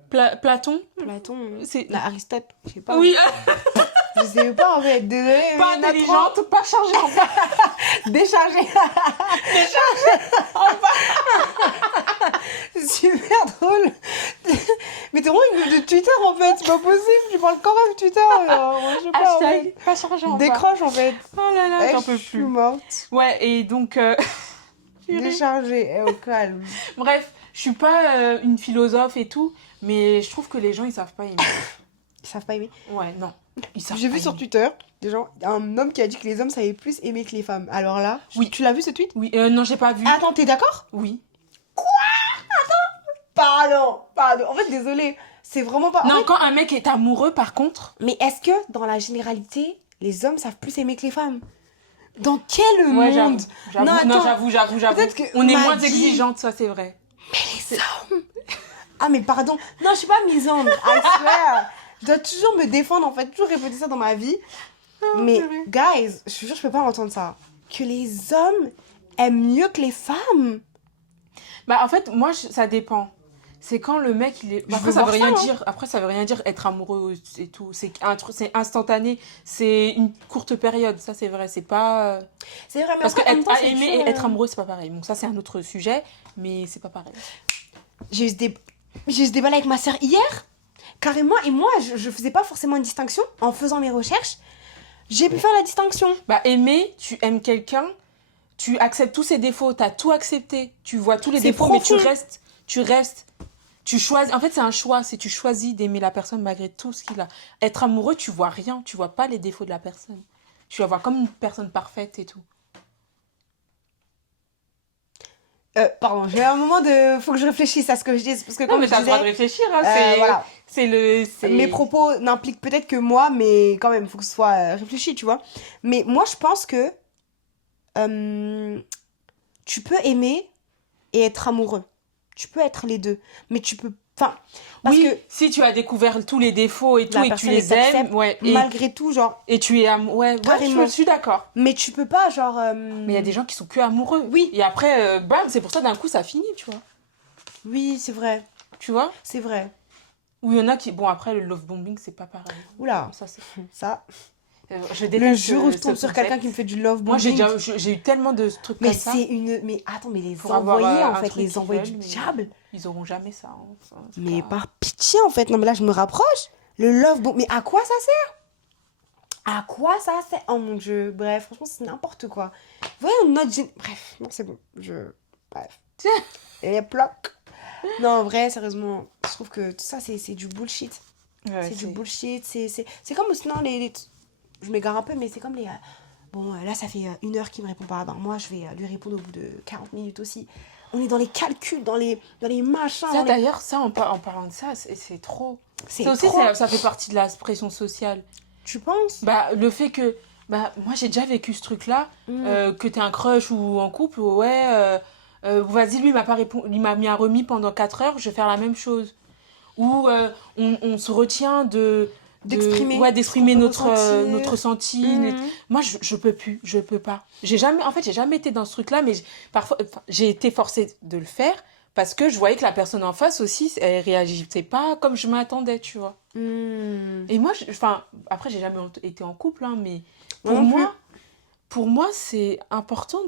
Platon Platon, C'est... Aristote, je sais pas. Oui, Je sais pas en fait, désolée. pas mais intelligente, pas chargée en fait. Déchargée. C'est super drôle. Mais t'es vraiment une meuf de Twitter en fait, c'est pas possible, tu parles quand même Twitter. Alors, je sais pas, en Hashtag fait. pas chargée en fait. Décroche en fait. Oh là là, Eh, j'en peux je suis plus. morte. Ouais, et donc... purée. Déchargée, au calme. Bref, je suis pas une philosophe et tout, mais je trouve que les gens, ils savent pas aimer. Ils savent pas aimer. Ouais, non. Ils savent J'ai pas vu sur aimer. Twitter, des gens, un homme qui a dit que les hommes savaient plus aimer que les femmes. Alors là, Oui. tu l'as vu ce tweet? Oui, non, j'ai pas vu. Attends, t'es d'accord? Oui. Pardon. En fait, désolée. C'est vraiment pas. Non, quand un mec est amoureux, par contre... Mais est-ce que, dans la généralité, les hommes savent plus aimer que les femmes? Dans quel Ouais, monde? j'avoue. Non, Non, attends. j'avoue. Peut-être que On est m'a moins dit- exigeante, ça, c'est vrai. Les hommes. Ah, mais pardon. Non, je suis pas misandre. I swear. Je dois toujours me défendre, en fait. Toujours répéter ça dans ma vie. Mais, purée. guys, je te jure, je peux pas entendre ça. Que les hommes aiment mieux que les femmes. Bah, en fait, moi, ça dépend. C'est quand le mec, il est... Je Après, veux ça veut voir rien ça, hein. dire. Après, ça veut rien dire être amoureux et tout. C'est c'est instantané. C'est une courte période. Ça, c'est vrai. C'est pas... C'est vrai, mais Parce que après, en même temps, c'est aimer toujours, et être amoureux, c'est pas pareil. Donc ça, c'est un autre sujet, mais c'est pas pareil. J'ai eu ce débat avec ma sœur hier, carrément, et moi, je faisais pas forcément une distinction. En faisant mes recherches, j'ai pu faire la distinction. Bah, aimer, tu aimes quelqu'un, tu acceptes tous ses défauts, t'as tout accepté, tu vois tous les C'est défauts, mais profond. tu choisis. En fait, c'est un choix, c'est tu choisis d'aimer la personne malgré tout ce qu'il a. Être amoureux, tu vois rien, tu vois pas les défauts de la personne. Tu la vois comme une personne parfaite et tout. Pardon, j'ai un moment de... Faut que je réfléchisse à ce que je dis, parce que Non, comme mais je t'as le droit de disais, réfléchir, hein, c'est... voilà. c'est... Mes propos n'impliquent peut-être que moi, mais quand même, faut que ce soit réfléchi, tu vois. Mais moi, je pense que tu peux aimer et être amoureux. Tu peux être les deux, mais tu peux... Enfin, parce Oui, que si tu as découvert tous les défauts et tout, la et que tu personne les les accepte aimes, ouais, malgré tout, genre... et tu es ouais, Carrément. je suis d'accord. Mais tu peux pas, genre... Mais il y a des gens qui sont que amoureux. Oui. Et après, bam, c'est pour ça d'un coup ça finit, tu vois. Oui, c'est vrai. Tu vois. C'est vrai. Ou il y en a qui... Bon, après, le love bombing, c'est pas pareil. Oula. Ça, c'est... Ça, je le déteste jour où je ce tombe sur concept. quelqu'un qui me fait du love Moi, j'ai bombing... j'ai eu tellement de trucs Mais comme ça. c'est une... Mais attends, mais les Pour avoir, envoyer, en un fait, truc les qu'ils envoyer veulent, du mais- diable. Ils auront jamais ça. Hein. C'est Mais pas- par pitié, en fait. Non, mais là, je me rapproche. Le love bombing... Mais à quoi ça sert? À quoi ça sert? Oh mon Dieu. Bref, franchement, c'est n'importe quoi. Voyons notre... Bref, non, c'est bon. Bref. Et les blocs. Non, en vrai, sérieusement, je trouve que tout ça, c'est du bullshit. Ouais, C'est du bullshit. C'est comme sinon je m'égare un peu, mais c'est comme les... Bon, là, ça fait 1 heure qu'il me répond pas. Ben, moi, je vais lui répondre au bout de 40 minutes aussi. On est dans les calculs, dans les machins. Ça, dans les- d'ailleurs, ça, en parlant de ça, c'est trop. C'est Ça aussi, trop. ça fait partie de la pression sociale. Tu penses? Bah, le fait que... Bah, moi, j'ai déjà vécu ce truc-là, que t'es un crush ou en couple, ouais, vas-y, lui, il m'a pas répondu, il m'a mis un remis pendant 4 heures, je vais faire la même chose. Ou on se retient D'exprimer d'exprimer ce qu'on peut notre ressentir. notre ressenti. Mhm. Moi, je peux plus, je peux pas. J'ai jamais été dans ce truc-là, mais parfois, j'ai été forcée de le faire Parce que je voyais que la personne en face aussi, elle réagissait pas comme je m'attendais, tu vois. Et moi, enfin, après, j'ai jamais été en couple, hein, mais Moi pour non plus. moi, pour moi, c'est important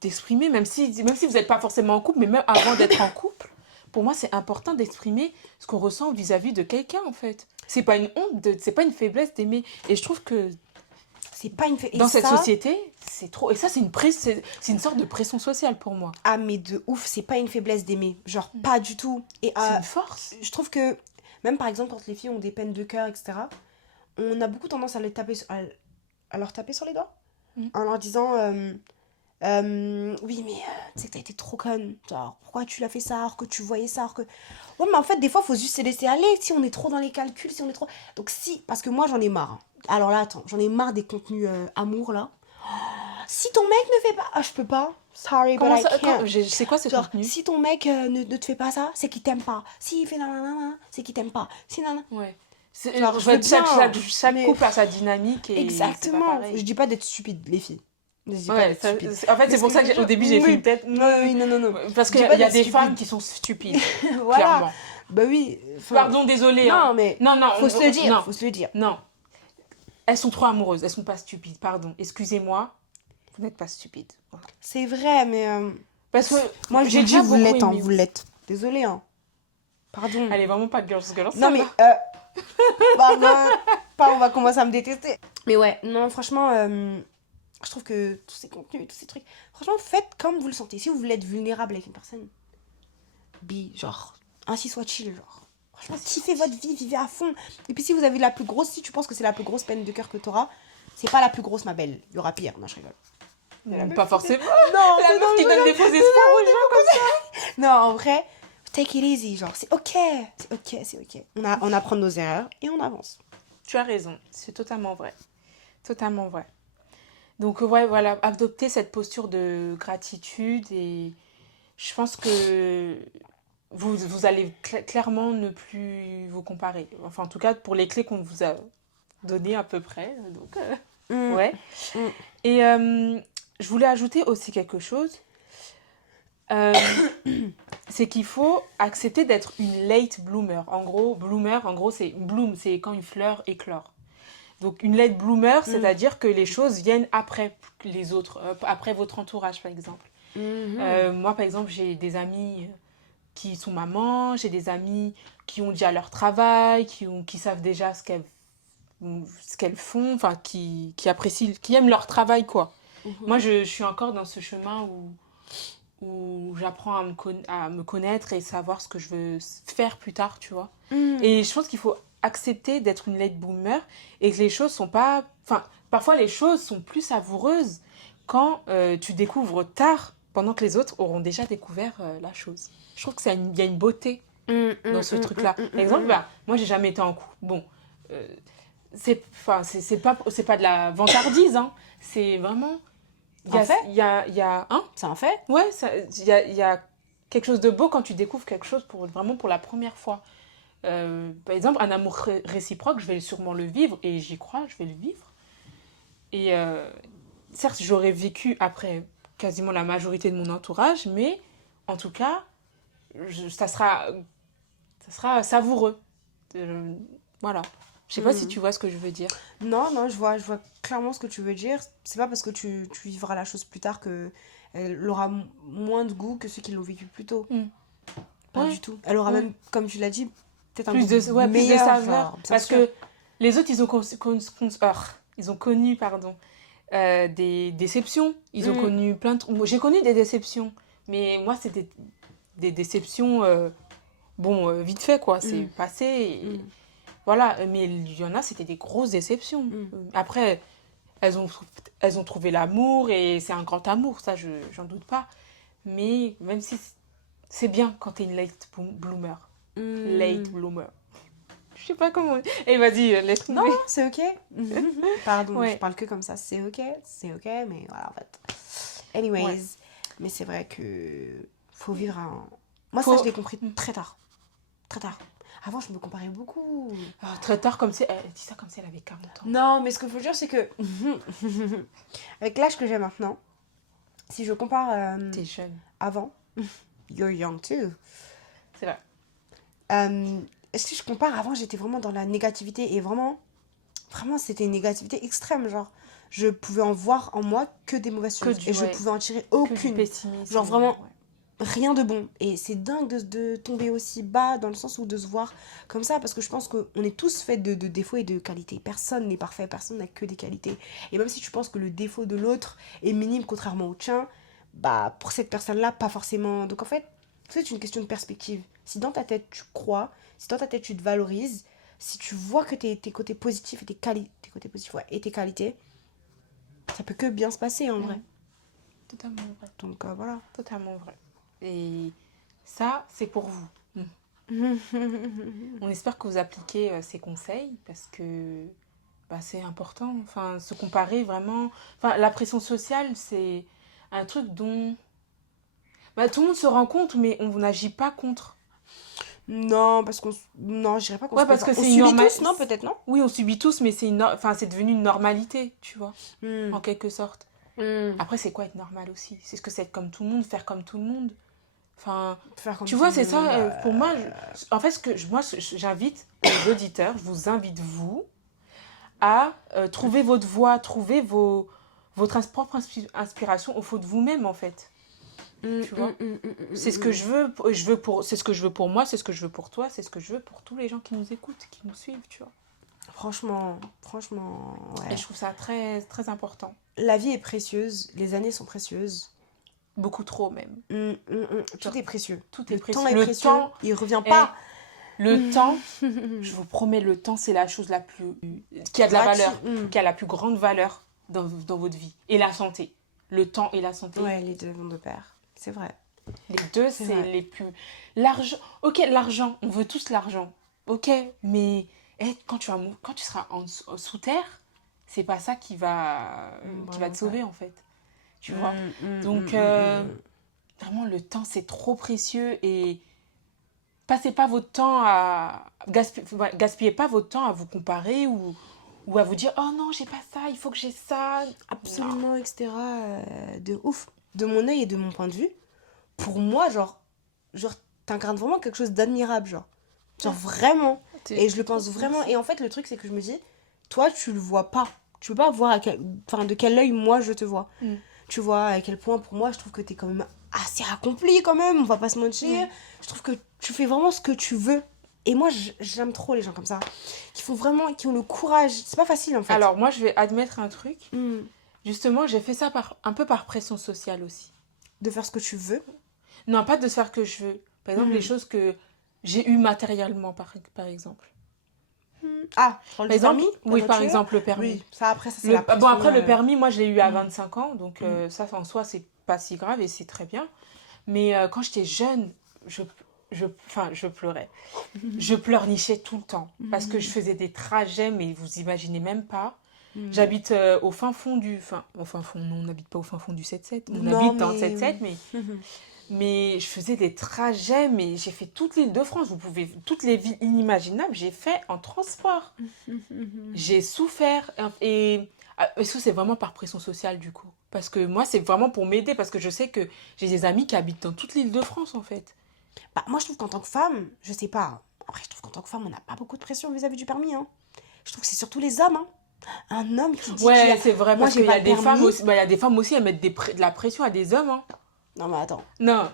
d'exprimer, même si vous n'êtes pas forcément en couple, mais même avant d'être en couple, pour moi, c'est important d'exprimer ce qu'on ressent vis-à-vis de quelqu'un, en fait. C'est pas une honte, c'est pas une faiblesse d'aimer. Et je trouve que C'est pas une... Et dans cette ça... société, c'est trop. Et ça, c'est une sorte de pression sociale pour moi. Ah, mais de ouf, c'est pas une faiblesse d'aimer. Genre, pas du tout. Et C'est une force. je trouve que, même par exemple, quand les filles ont des peines de cœur, etc., on a beaucoup tendance à, à leur taper sur les doigts. En leur disant, oui, mais tu sais que t'as été trop conne. Genre, pourquoi tu l'as fait ça, alors que tu voyais ça, alors que... Ouais, mais en fait, des fois, faut juste se laisser aller. Si on est trop dans les calculs, si on est trop... Donc, si, parce que moi, j'en ai marre. Alors là, attends, j'en ai marre des contenus amour, là. Si ton mec ne fait pas... Ah, je peux pas. Sorry, but I can't. C'est quoi ce Genre, contenu? si ton mec ne te fait pas ça, c'est qu'il t'aime pas. S'il fait nanana, c'est qu'il t'aime pas. Si nanana. Ouais. Genre, je veux Chaque mais- couple a sa dynamique et c'est pas Exactement. pareil. Je dis pas d'être stupide, les filles. Je dis pas Ouais, d'être stupide. en fait, c'est pour ça que qu'au début, j'ai fait une tête. Oui, non, non, non. Parce Je qu'il dis y pas a d'être des stupide. femmes qui sont stupides, Voilà. clairement. Bah oui. enfin, Pardon, désolée. Non, hein. mais. Non, non. Faut se le dire. Non, Faut se le dire. non. Elles sont trop amoureuses. Elles sont pas stupides. Pardon. Excusez-moi. Vous n'êtes pas stupide. Voilà. C'est vrai, mais. Parce que Moi, j'ai j'ai dit, déjà vous beaucoup l'êtes, hein, aimé. vous l'êtes. Désolée, hein. Pardon. Elle est vraiment pas girls. Non, mais. Pardon. Pas, on va commencer à me détester. Mais ouais, non, franchement, je trouve que tous ces contenus, tous ces trucs, franchement, faites comme vous le sentez. Si vous voulez être vulnérable avec une personne, genre, ainsi soit chill, genre. Franchement, kiffez votre vie, vivez à fond. Et puis si vous avez la plus grosse, si tu penses que c'est la plus grosse peine de cœur que t'auras, c'est pas la plus grosse, ma belle. Il y aura pire. Non, je rigole. Pas forcément. Non, La meuf qui donne des faux espoirs aux gens comme ça. non, en vrai, take it easy, genre, c'est ok. C'est ok, c'est ok. On apprend de nos erreurs et on avance. Tu as raison. C'est totalement vrai. Totalement vrai. Donc, ouais, voilà. Adopter cette posture de gratitude et je pense que vous allez clairement ne plus vous comparer. Enfin, en tout cas, pour les clés qu'on vous a données à peu près. Donc, ouais. Mm. Et je voulais ajouter aussi quelque chose. C'est qu'il faut accepter d'être une late bloomer. En gros, c'est bloom, c'est quand une fleur éclore. Donc, une late bloomer, c'est-à-dire que les choses viennent après les autres, après votre entourage, par exemple. Moi, par exemple, j'ai des amis qui sont mamans, j'ai des amis qui ont déjà leur travail, qui savent déjà ce qu'elles font, enfin, qui apprécient, qui aiment leur travail, quoi. Moi, je suis encore dans ce chemin où j'apprends à me connaître et savoir ce que je veux faire plus tard, tu vois. Et je pense qu'il faut accepter d'être une late boomer et que les choses sont pas... Enfin, parfois, les choses sont plus savoureuses quand tu découvres tard, pendant que les autres auront déjà découvert la chose. Je trouve qu'il y a une beauté dans ce truc-là. Par exemple, moi, j'ai jamais été en couple. Bon, c'est pas de la vantardise, hein. C'est vraiment... Il y a hein? C'est un fait. Ouais, il y a quelque chose de beau quand tu découvres quelque chose vraiment pour la première fois. Par exemple, un amour réciproque, je vais sûrement le vivre et j'y crois, je vais le vivre. Et certes, j'aurais vécu après quasiment la majorité de mon entourage, mais en tout cas, ça sera savoureux. Voilà. Je sais pas si tu vois ce que je veux dire. Non, non, je vois clairement ce que tu veux dire. C'est pas parce que tu vivras la chose plus tard que elle aura moins de goût que ceux qui l'ont vécu plus tôt. Pas du tout. Elle aura même, comme tu l'as dit, peut-être un goût plus de meilleur, saveur. genre, Parce que les autres, ils ont connu des déceptions. Ils ont connu plein de... J'ai connu des déceptions. Mais moi, c'était des déceptions... vite fait, quoi. C'est passé. Et... Voilà. Mais il y en a, c'était des grosses déceptions. Après, elles ont trouvé l'amour et c'est un grand amour. Ça, j'en doute pas. Mais même si c'est bien quand t'es une late bloomer. Late bloomer. Je sais pas comment... Eh, vas-y, laisse Non, tomber. c'est ok. Pardon, Ouais. je parle que comme ça. C'est ok, mais voilà, en fait. Anyways, Ouais. mais c'est vrai que faut vivre un... Moi, Faut- ça, je l'ai compris très tard. Très tard. Avant, je me comparais beaucoup. Très tard, comme si... Elle dit ça comme si elle avait 40 ans. Non, mais ce qu'il faut dire, c'est que... avec l'âge que j'ai maintenant, si je compare T'es jeune. avant... you're young too. C'est vrai. Est-ce que je compare, avant j'étais vraiment dans la négativité et vraiment c'était une négativité extrême, genre je pouvais en voir en moi que des mauvaises choses et je Ouais, pouvais en tirer que du aucune, pessimisme. genre vraiment Ouais. rien de bon. Et c'est dingue de tomber aussi bas dans le sens où de se voir comme ça, parce que je pense qu'on est tous faits de défauts et de qualités. Personne n'est parfait, personne n'a que des qualités. Et même si tu penses que le défaut de l'autre est minime contrairement au tien, bah pour cette personne-là, pas forcément. Donc en fait, c'est une question de perspective. Si dans ta tête tu crois, si dans ta tête tu te valorises, si tu vois que tes côtés positifs et tes côtés positifs, ouais, et tes qualités, ça peut que bien se passer en vrai. Totalement vrai. Donc voilà. Totalement vrai. Et ça, c'est pour vous. On espère que vous appliquez ces conseils parce que bah, c'est important. Enfin, se comparer vraiment. Enfin, la pression sociale, c'est un truc dont bah, tout le monde se rend compte, mais on n'agit pas contre. Non, parce qu'on... Non, je dirais pas qu'on Ouais, se parce que compare. On c'est une subit normal. tous, non, peut-être, non? Oui, on subit tous, mais enfin, c'est devenu une normalité, tu vois, en quelque sorte. Après, c'est quoi être normal aussi? C'est ce que c'est être comme tout le monde, faire comme tout le monde. Enfin, Faire comme tu tout vois, le c'est monde. ça. Pour moi, en fait, j'invite les auditeurs, je vous invite, vous, à trouver votre voie, trouver votre propre inspiration au fond de vous-même, en fait. Tu vois? C'est ce que c'est ce que je veux pour moi, c'est ce que je veux pour toi, c'est ce que je veux pour tous les gens qui nous écoutent, qui nous suivent, tu vois. Franchement, Et ouais. je trouve ça très, très important. La vie est précieuse, les années sont précieuses. Beaucoup trop, même. Tout est précieux. Tout est Le précieux. temps est Le précieux, temps il revient pas. Le temps, je vous promets, le temps, c'est la chose qui a de la valeur, qui a la plus grande valeur dans votre vie. Et la santé. Le temps et la santé. Ouais, les deux vont de pair. C'est vrai. Les deux, C'est c'est vrai. les plus... L'argent, ok, l'argent, on veut tous l'argent. Ok, mais quand tu seras sous terre, c'est pas ça qui va te sauver, en fait. Tu vois? Donc, vraiment, le temps, c'est trop précieux et passez pas votre temps gaspillez pas votre temps à vous comparer ou à vous dire oh non, j'ai pas ça, il faut que j'ai ça. Absolument, etc. De ouf. De mon œil et de mon point de vue, pour moi, genre t'incarnes vraiment quelque chose d'admirable, genre. Genre vraiment. Et je le pense vraiment. Et en fait, le truc, c'est que je me dis, toi, tu le vois pas. Tu peux pas voir de quel œil moi je te vois. Tu vois à quel point, pour moi, je trouve que t'es quand même assez accompli, quand même. On va pas se mentir. Je trouve que tu fais vraiment ce que tu veux. Et moi, j'aime trop les gens comme ça. Qui ont le courage. C'est pas facile, en fait. Alors, moi, je vais admettre un truc. Justement, j'ai fait ça un peu par pression sociale aussi. De faire ce que tu veux. Non, pas de faire que je veux. Par exemple, les choses que j'ai eues matériellement, par exemple. Ah, par exemple, permis, oui, par exemple, le permis. Oui, ça, après, ça, c'est la pression, bon, après, le permis, moi, je l'ai eu à 25 ans. Donc, ça, en soi, c'est pas si grave et c'est très bien. Mais quand j'étais jeune, je pleurais. Je pleurnichais tout le temps. Parce que je faisais des trajets, mais vous imaginez même pas. J'habite au fin fond au fin fond, non, on n'habite pas au fin fond du 7-7. On habite dans le 7-7, mais je faisais des trajets, mais j'ai fait toute l'île de France. Toutes les villes inimaginables, j'ai fait en transport. J'ai souffert. Et est-ce que c'est vraiment par pression sociale, du coup? Parce que moi, c'est vraiment pour m'aider, parce que je sais que j'ai des amis qui habitent dans toute l'île de France, en fait. Bah, moi, je trouve qu'en tant que femme, je sais pas. Après, je trouve qu'en tant que femme, on n'a pas beaucoup de pression vis-à-vis du permis. Hein. Je trouve que c'est surtout les hommes. Hein. Un homme qui dit ouais, c'est vrai, moi, parce qu'il y a des femmes aussi. Bah, il y a des femmes aussi, elles mettent de la pression à des hommes. Hein. Non, mais attends. Non.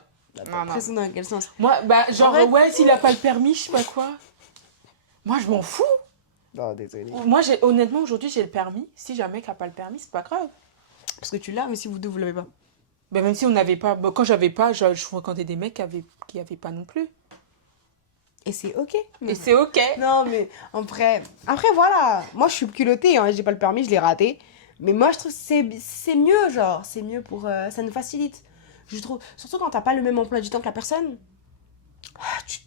Pression dans quel sens? Moi, genre, ouais, s'il a pas le permis, je sais pas quoi. Moi, je m'en fous. Non, désolé. Moi, honnêtement, aujourd'hui, j'ai le permis. Si j'ai un mec qui a pas le permis, c'est pas grave. Parce que tu l'as, mais si vous deux, vous l'avez pas. Ben, même si on n'avait pas... Ben, quand j'avais pas, je fréquentais des mecs qui avaient pas non plus. Et c'est ok. Et c'est ok. Non, mais après voilà. Moi, je suis culottée, hein. J'ai pas le permis, je l'ai raté. Mais moi, je trouve que c'est mieux, genre. C'est mieux pour... ça nous facilite. Je trouve... Surtout quand t'as pas le même emploi du temps que la personne.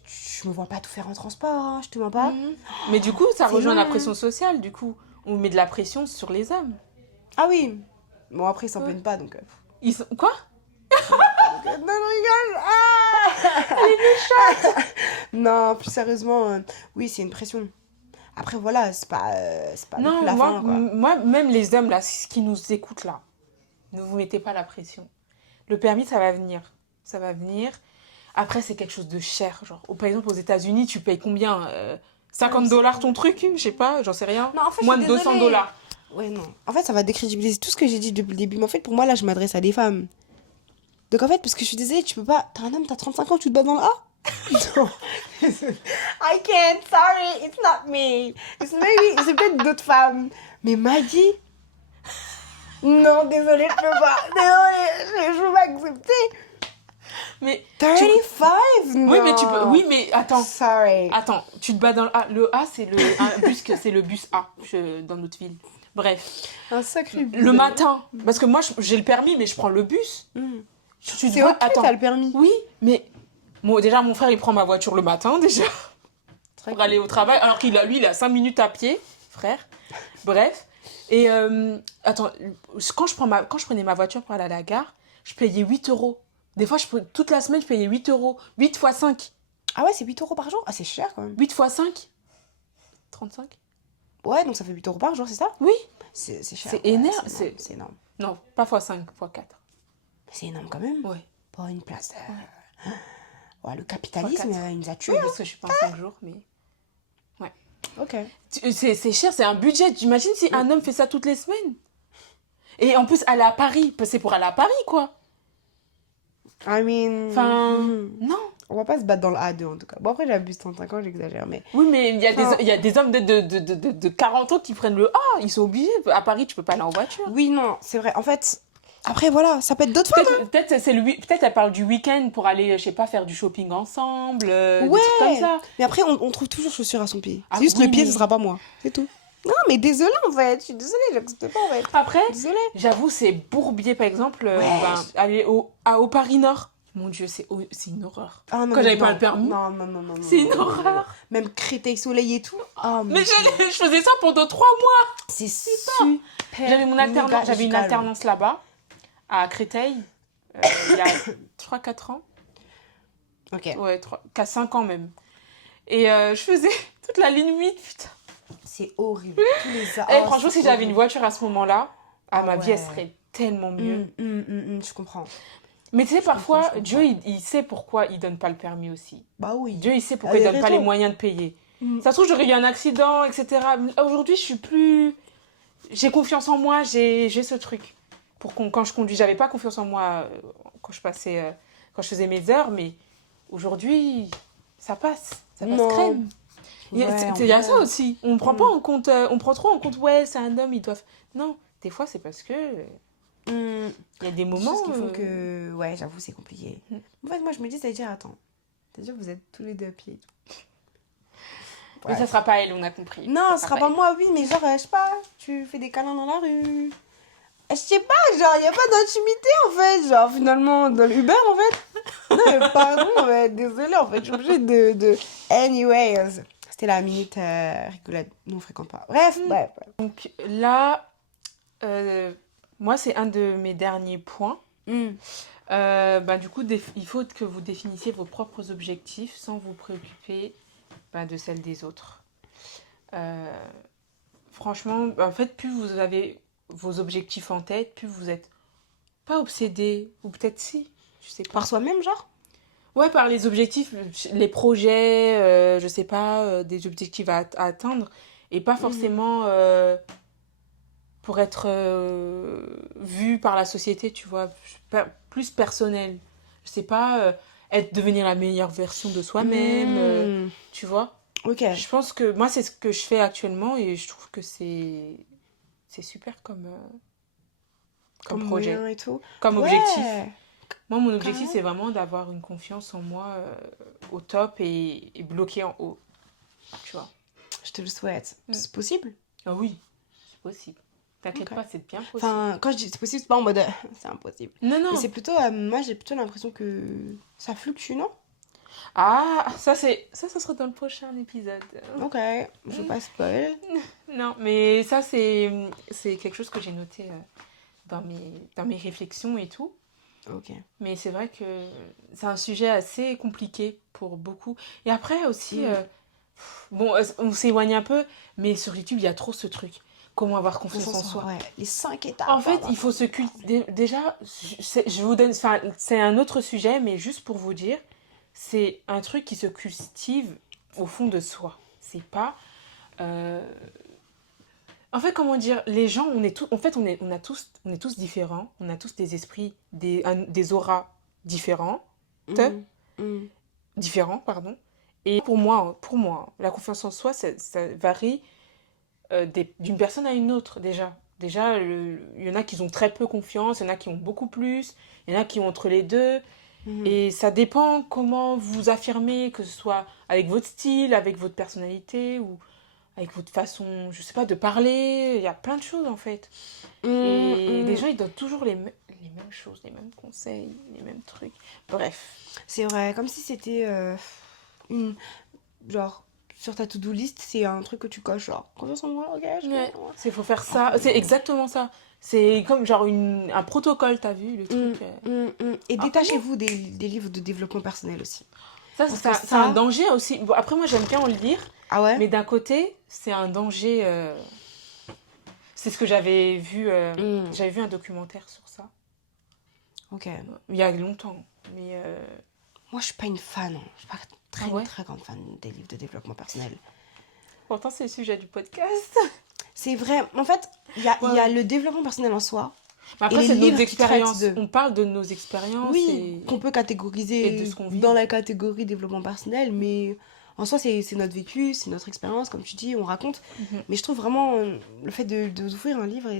Je me vois pas tout faire en transport, hein. Je te mens pas. Mais du coup, ça C'est rejoint long. la pression sociale, du coup. On met de la pression sur les hommes. Ah oui. Bon, après, ils s'en plaignent pas, donc... Ils sont... Quoi? Non, non, rigole. Ah elle est méchante. Non, plus sérieusement, oui, c'est une pression. Après, voilà, c'est pas non, la fin, quoi. moi, même les hommes, là, qui nous écoutent, là, ne vous mettez pas la pression. Le permis, ça va venir. Ça va venir. Après, c'est quelque chose de cher. Genre, par exemple, aux États-Unis, tu payes combien 50 $ ton truc? Je sais pas, j'en sais rien. Non, en fait, Moins je de suis 200 désolée. dollars. Ouais, non. En fait, ça va décrédibiliser tout ce que j'ai dit depuis le début. Mais en fait, pour moi, là, je m'adresse à des femmes. Donc, en fait, parce que je suis désolée, tu peux pas. T'es un homme, t'as 35 ans, tu te bats dans le A? Non. I can't, sorry, it's not me. C'est peut-être d'autres femmes. Mais Maggie. Non, désolée, je peux pas. Désolée, je peux pas accepter. Mais 35? Non. oui, mais tu peux. Oui, mais attends. Sorry. Attends, tu te bats dans le A. Le A, c'est un bus c'est le bus A dans notre ville. Bref. Un sacré bus. Le matin. Parce que moi, j'ai le permis, mais je prends le bus. Tu te C'est vois, ok, attends. t'as le permis. Oui, mais déjà, mon frère, il prend ma voiture le matin, déjà, pour aller au travail. Alors qu'il a, lui, il a 5 minutes à pied, frère. Bref. Et attends, quand je prenais ma voiture pour aller à la gare, je payais 8 euros. Des fois, toute la semaine, je payais 8 euros. 8 fois 5. Ah ouais, c'est 8 euros par jour? Ah, c'est cher quand même. 8 fois 5 35. Ouais, donc ça fait 8 euros par jour, c'est ça? Oui. C'est cher. C'est ouais, énorme. C'est énorme. Non, pas fois 5, fois 4. C'est énorme quand même. Ouais. Pour une place. Ouais, le capitalisme, Fois 4. il nous a Oui, tués. parce que je suis pas en 5 jours, mais... Ok. C'est cher, c'est un budget. T'imagines si un homme fait ça toutes les semaines? Et en plus, aller à Paris, c'est pour aller à Paris, quoi. I mean. Enfin, non. On va pas se battre dans le A2 en tout cas. Bon, après, j'abuse 35 ans, j'exagère, mais. Oui, mais il y a des hommes de 40 ans qui prennent le A. Ils sont obligés. À Paris, tu peux pas aller en voiture. Oui, non, c'est vrai. En fait, après, voilà, ça peut être d'autres femmes. Peut-être elle parle du week-end pour aller, je sais pas, faire du shopping ensemble. Des Ouais. trucs comme ça. Mais après, on trouve toujours chaussures à son pied. Ah C'est juste oui, le pied, mais- ce sera pas moi. C'est tout. Non, mais désolée en fait. Je suis désolée, j'accepte pas en fait. Après, Désolée. j'avoue, c'est Bourbier, par exemple. Ouais. Aller au Paris Nord. Mon Dieu, c'est une horreur. Ah, non, Quand mais j'avais non. pas le permis. Non, non, non, non. non, C'est non, une non, horreur. non. Même Créteil Soleil et tout. Ah, Mais je faisais ça pendant 3 mois. c'est super. J'avais une méga alternance là-bas, à Créteil, il y a 3-4 ans. Ok. Ouais, 5 ans même. Et je faisais toute la ligne 8, putain. C'est horrible. Tous les Franchement, si j'avais une voiture à ce moment-là, ma vie, elle ouais. serait tellement mieux. Je comprends. Mais tu sais, parfois, comprends. Dieu, il sait pourquoi il donne pas le permis aussi. Bah oui. Dieu, il sait pourquoi Il il y a donne pas raison. les moyens de payer. Ça se trouve, j'aurais eu un accident, etc. Aujourd'hui, je suis plus... J'ai confiance en moi, j'ai ce truc. Quand je conduis, j'avais pas confiance en moi quand je faisais mes heures, mais aujourd'hui, ça passe Non. crème. Il y a ça aussi. On prend pas en compte, on prend trop en compte, ouais, c'est un homme, ils doivent... Non, des fois, c'est parce que... Il y a des moments... Choses qui font que... Ouais, j'avoue, c'est compliqué. En fait, moi, je me dis, c'est-à-dire, attends. C'est-à-dire que vous êtes tous les deux à pied et tout. Mais ça sera pas elle, on a compris. Non, ce sera pas moi, oui, mais genre, je sais pas, tu fais des câlins dans la rue. Je sais pas, genre, y a pas d'intimité, en fait. Genre, finalement, dans l'Uber, en fait. Non, mais pardon, en fait, désolée, en fait, je suis obligée de... Anyways. C'était la minute rigolade. Nous, on fréquente pas. Bref. Donc là, moi, c'est un de mes derniers points. Du coup, il faut que vous définissiez vos propres objectifs sans vous préoccuper de celles des autres. Franchement, en fait, plus vous avez vos objectifs en tête, plus vous êtes pas obsédé, ou peut-être si, je sais pas. Par soi-même, genre? Ouais, par les objectifs, les projets, je sais pas, des objectifs à atteindre, et pas forcément pour être vu par la société, tu vois, plus personnel. Je sais pas, devenir la meilleure version de soi-même, tu vois. Ok. Je pense que moi, c'est ce que je fais actuellement, et je trouve que c'est super comme projet, moyen et tout. comme Ouais. objectif. Moi, mon objectif, Carrément. c'est vraiment d'avoir une confiance en moi au top et bloqué en haut. Tu vois. Je te le souhaite. C'est possible? Ah oui, c'est possible. T'inquiète Ok. pas, c'est bien possible. Enfin, quand je dis c'est possible, c'est pas en mode c'est impossible. Non, non. Mais c'est plutôt, moi j'ai plutôt l'impression que ça fluctue, non? Ah, ça sera dans le prochain épisode. Ok, je vais pas spoil. Non, mais ça, c'est quelque chose que j'ai noté dans mes réflexions et tout. Ok. Mais c'est vrai que c'est un sujet assez compliqué pour beaucoup. Et après aussi, on s'éloigne un peu, mais sur YouTube, il y a trop ce truc. Comment avoir confiance en soi. Ouais, les 5 étapes. En fait, il faut se cultiver. Déjà, je vous donne... Enfin, c'est un autre sujet, mais juste pour vous dire, c'est un truc qui se cultive au fond de soi. C'est pas... euh, En fait, comment dire, les gens, on est tous, en fait, on est tous différents, on a tous des esprits, des auras différents, Mm, mm, différents, pardon. Et pour moi, la confiance en soi, ça varie d'une personne à une autre, déjà. Déjà, il y en a qui ont très peu confiance, il y en a qui ont beaucoup plus, il y en a qui ont entre les deux. mm. Et ça dépend comment vous affirmez, que ce soit avec votre style, avec votre personnalité ou avec votre façon, je sais pas, de parler. Il y a plein de choses en fait. Mm, Et les mm. gens, ils donnent toujours les mêmes choses, les mêmes conseils, les mêmes trucs. Bref. C'est vrai, comme si c'était une. Genre, sur ta to-do list, c'est un truc que tu coches, genre, confiance en moi, ok, je Ouais, confiance en moi. faut faire Alors que ça. C'est non. exactement ça. C'est comme genre un protocole, t'as vu, le Mm, truc. Et Alors que non. détachez-vous des livres de développement personnel aussi. Ça, Parce que c'est un ça. danger aussi. Bon, après, moi, j'aime bien en lire, Ah ouais? mais d'un côté, c'est un danger. C'est ce que j'avais vu. Mm, J'avais vu un documentaire sur ça. ok. Il y a longtemps. Mais. Moi, je suis pas une fan, hein. Je suis pas Ah une ouais? très grande fan des livres de développement personnel. Pourtant, c'est le sujet du podcast. C'est vrai. En fait, il y a Ouais. le développement personnel en soi Mais et après, les c'est de nos livres qui traitent expériences. de. On parle de nos expériences Oui, qu'on peut et de catégoriser ce qu'on vit, dans en la fait. catégorie développement personnel, mais en soi, c'est notre vécu, c'est notre expérience, comme tu dis, on raconte. Mhm. Mais je trouve vraiment le fait d'ouvrir un livre,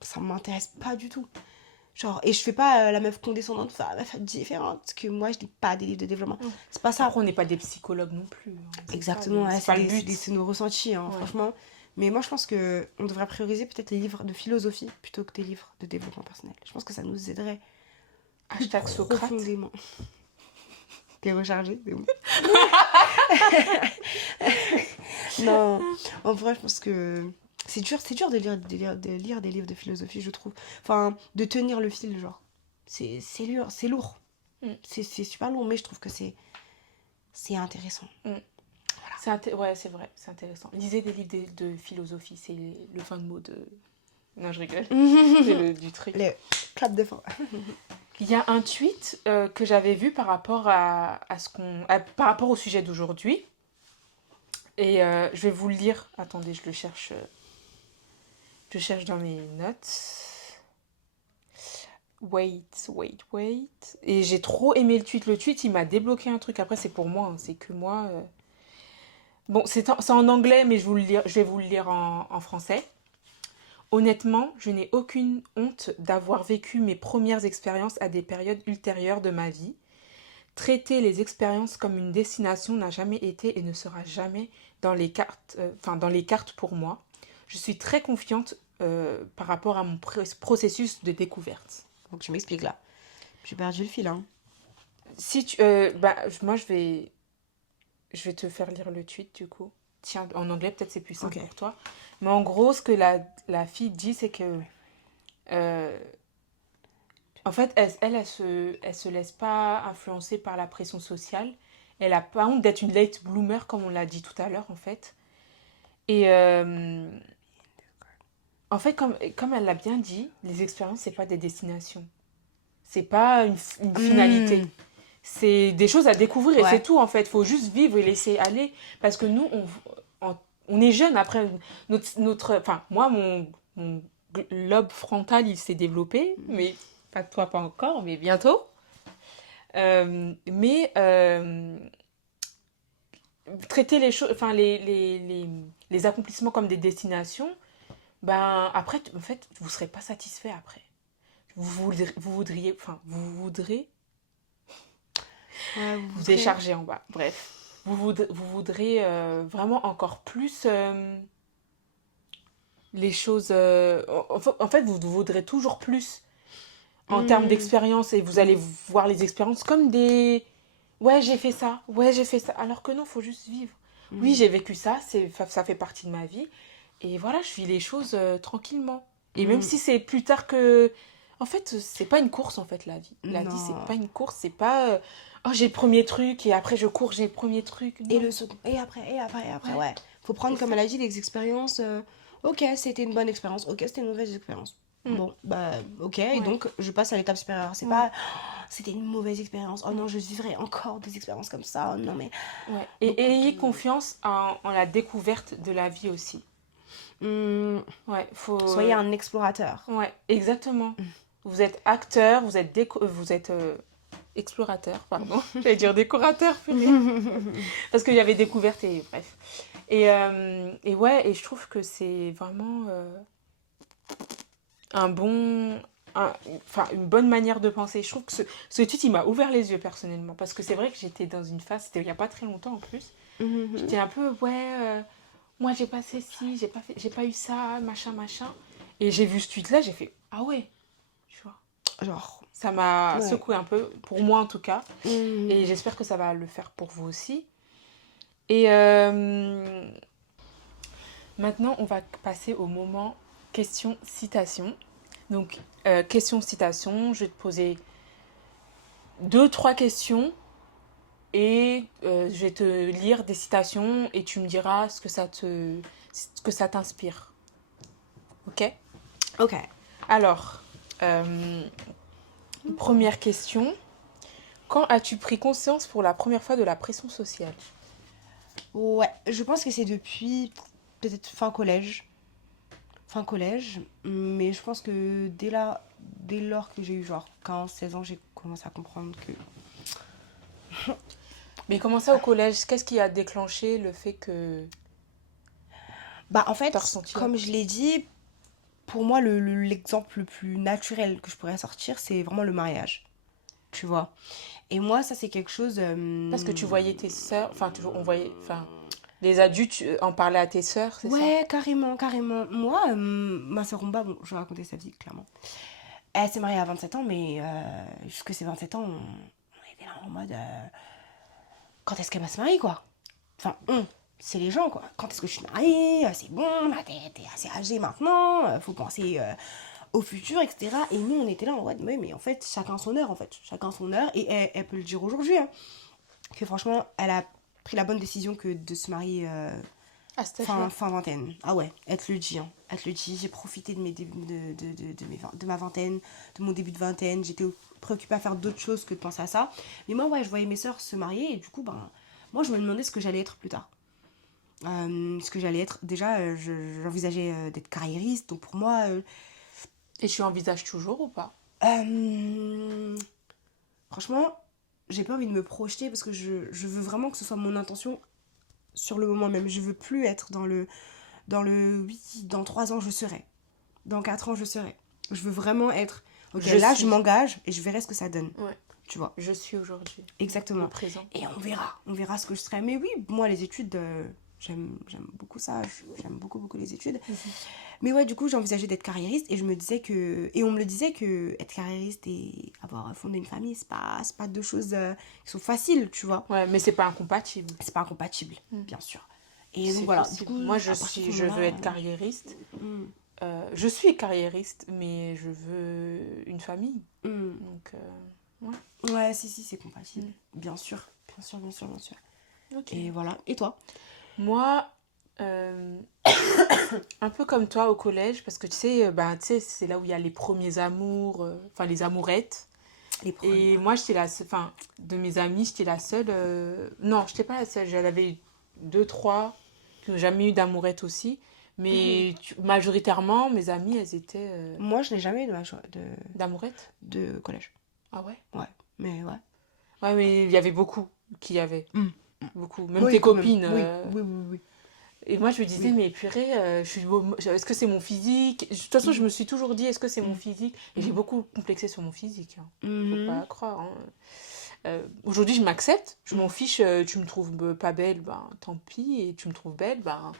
ça m'intéresse pas du tout. Genre, et je fais pas la meuf condescendante, enfin, la meuf différente, que moi, je lis pas des livres de développement. Ouais. C'est pas ça. Après, on n'est pas des psychologues non plus. Exactement, ouais, C'est pas le but. c'est nos ressentis, hein, Ouais. franchement. Mais moi, je pense que on devrait prioriser peut-être les livres de philosophie plutôt que des livres de développement personnel. Je pense que ça nous aiderait plus Hashtag Socrate. profondément. T'es rechargé, c'est bon. Non, en vrai, je pense que c'est dur de lire des livres de philosophie, je trouve. Enfin, de tenir le fil, genre. C'est lourd. Mm. C'est super lourd, mais je trouve que c'est intéressant. Ouais, c'est vrai, c'est intéressant. Lisez des livres de philosophie, c'est le fin de mot de... Non, je rigole. C'est du truc. Les clap de fin. Il y a un tweet que j'avais vu par rapport par rapport au sujet d'aujourd'hui. Et je vais vous le lire. Attendez, je le cherche. Je cherche dans mes notes. Wait. Et j'ai trop aimé le tweet. Le tweet, il m'a débloqué un truc. Après, c'est pour moi, hein, c'est que moi. Bon, c'est en anglais, mais je vais vous le lire en français. Honnêtement, je n'ai aucune honte d'avoir vécu mes premières expériences à des périodes ultérieures de ma vie. Traiter les expériences comme une destination n'a jamais été et ne sera jamais dans les cartes pour moi. Je suis très confiante par rapport à mon processus de découverte. Donc tu m'expliques là. J'ai perdu le fil, hein. Moi, je vais te faire lire le tweet du coup. Tiens, en anglais, peut-être c'est plus simple Ok. pour toi. Mais en gros, ce que la fille dit, c'est que euh, en fait, elle se laisse pas influencer par la pression sociale. Elle a pas honte d'être une late bloomer, comme on l'a dit tout à l'heure, en fait. Et en fait, comme elle l'a bien dit, les expériences, c'est pas des destinations. C'est pas une finalité. C'est des choses à découvrir et Ouais. c'est tout, en fait. Faut juste vivre et laisser aller. Parce que nous, on est jeunes. Après, enfin, moi, mon lobe frontal, il s'est développé. Mais pas toi, pas encore, mais bientôt. Mais traiter les choses, enfin les accomplissements comme des destinations, ben après, en fait, vous serez pas satisfait après. Vous voudrez Ouais, vous décharger en bas. Bref, vous voudrez vraiment encore plus les choses. En fait, vous voudrez toujours plus en termes d'expérience et vous allez voir les expériences comme des. Ouais, j'ai fait ça. Ouais, j'ai fait ça. Alors que non, faut juste vivre. Oui, j'ai vécu ça. Ça fait partie de ma vie. Et voilà, je vis les choses tranquillement. Et même si c'est plus tard que. En fait, c'est pas une course, en fait, la vie. La vie, c'est Non. pas une course. C'est pas. Oh, j'ai le premier truc et après je cours, j'ai le premier truc. Non. Et le second. Et après, Ouais. ouais. Faut prendre, C'est comme ça. elle a dit, les expériences. Ok, c'était une bonne expérience. Ok, c'était une mauvaise expérience. Bon, bah, ok, et Ouais. donc je passe à l'étape supérieure. C'est Ouais. pas, oh, c'était une mauvaise expérience. Oh non, je vivrai encore des expériences comme ça. Oh non, mais Ouais. Et beaucoup ayez de. confiance en la découverte de la vie aussi. Hmm, Ouais, faut. soyez un explorateur. Ouais, exactement. Vous êtes acteur, vous êtes explorateur, pardon. J'allais dire décorateur, purée. Parce qu'il y avait découverte et bref. Et ouais, et je trouve que c'est vraiment un bon. Enfin, une bonne manière de penser. Je trouve que ce titre, il m'a ouvert les yeux personnellement. Parce que c'est vrai que j'étais dans une phase, c'était il n'y a pas très longtemps en plus. J'étais un peu, ouais, moi j'ai pas fait ci, j'ai pas eu ça, machin, machin. Et j'ai vu ce tweet-là, j'ai fait, ah ouais, tu vois. Genre, Ça m'a ouais. secoué un peu, pour moi en tout cas. Et Mhm. j'espère que ça va le faire pour vous aussi. Et maintenant, on va passer au moment question-citation. Donc, question-citation, je vais te poser deux, trois questions et je vais te lire des citations et tu me diras ce que ça t'inspire. Ok? Ok. Alors, euh, première question. Quand as-tu pris conscience pour la première fois de la pression sociale? Ouais, je pense que c'est depuis peut-être fin collège. Fin collège, mais je pense que dès lors que j'ai eu genre 15 16 ans, j'ai commencé à comprendre que. Mais comment ça au collège? Qu'est-ce qui a déclenché le fait que Bah, en tu as fait, ressenti la comme je pression? l'ai dit, pour moi, l'exemple le plus naturel que je pourrais sortir, c'est vraiment le mariage, tu vois. Et moi, ça, c'est quelque chose. Parce que tu voyais tes sœurs, enfin, on voyait, enfin, les adultes en parlaient à tes sœurs, c'est ça? Ouais, carrément, carrément. Moi, ma sœur Rumba, bon, je vais raconter sa vie, clairement. Elle s'est mariée à 27 ans, mais jusque ses 27 ans, on était là en mode. Quand est-ce qu'elle va se marier, quoi? Enfin, c'est les gens, quoi. Quand est-ce que je suis mariée? C'est bon, là, t'es assez âgée maintenant, faut penser au futur, etc. Et nous, on était là en mode, mais en fait, chacun son heure, en fait. Chacun son heure. Et elle peut le dire aujourd'hui, hein, que franchement, elle a pris la bonne décision que de se marier À cet fin, âge-là. fin vingtaine. Ah ouais, elle te le dit, hein. Elle te le dit. J'ai profité de, mes débuts, de ma vingtaine, de mon début de vingtaine. J'étais préoccupée à faire d'autres choses que de penser à ça. Mais moi, ouais, je voyais mes sœurs se marier et du coup, ben, moi, je me demandais ce que j'allais être plus tard. Ce que j'allais être, déjà, j'envisageais d'être carriériste. Donc pour moi, Et tu envisages toujours ou pas? euh, franchement, j'ai pas envie de me projeter parce que je veux vraiment que ce soit mon intention sur le moment même. Je veux plus être dans le oui, dans 3 ans je serai. Dans 4 ans je serai. Je veux vraiment être, ok, Je là je suis. m'engage et je verrai ce que ça donne. Ouais, Tu vois, je suis aujourd'hui. Le exactement. présent. Et on verra ce que je serai. Mais oui, moi les études, j'aime beaucoup ça. J'aime beaucoup, beaucoup les études. Mhm. Mais ouais, du coup, j'ai envisagé d'être carriériste et je me disais que. Et on me le disait que être carriériste et avoir fondé une famille, c'est pas deux choses qui sont faciles, tu vois. Ouais, mais c'est pas incompatible. C'est pas incompatible, Mm. bien sûr. Et donc C'est voilà, du possible. coup, Moi, à partir de ce je veux moment-là. être carriériste. Hmm, Je suis carriériste, mais je veux une famille. hmm. Donc, ouais. Ouais, si, c'est compatible. Mm. Bien sûr, bien sûr, bien sûr, bien sûr. Ok. Et voilà. Et toi? Moi, euh, un peu comme toi au collège, parce que tu sais, c'est là où il y a les premiers amours, enfin les amourettes. Les Et premières. moi, enfin, de mes amies, j'étais la seule. Non, j'étais pas la seule. J'en avais eu deux, trois qui n'ont jamais eu d'amourette aussi. Mhm. Mais majoritairement, mes amies, elles étaient Moi, je n'ai jamais eu d'amourette. de collège. Ah ouais? Ouais, mais ouais. Ouais, mais il y avait beaucoup qui y avaient. Hmm. Beaucoup. Même Oui, tes quand même. copines. Oui, oui, oui, oui. Et moi, je me disais, Oui. mais purée, est-ce que c'est mon physique? De toute façon, je Mhm. me suis toujours dit, est-ce que c'est mon Mhm. physique? Et j'ai Mhm. beaucoup complexé sur mon physique, hein. Faut Mhm. pas croire, hein. Aujourd'hui, je m'accepte, je m'en Mhm. fiche. Tu me trouves pas belle, ben tant pis. Et tu me trouves belle, ben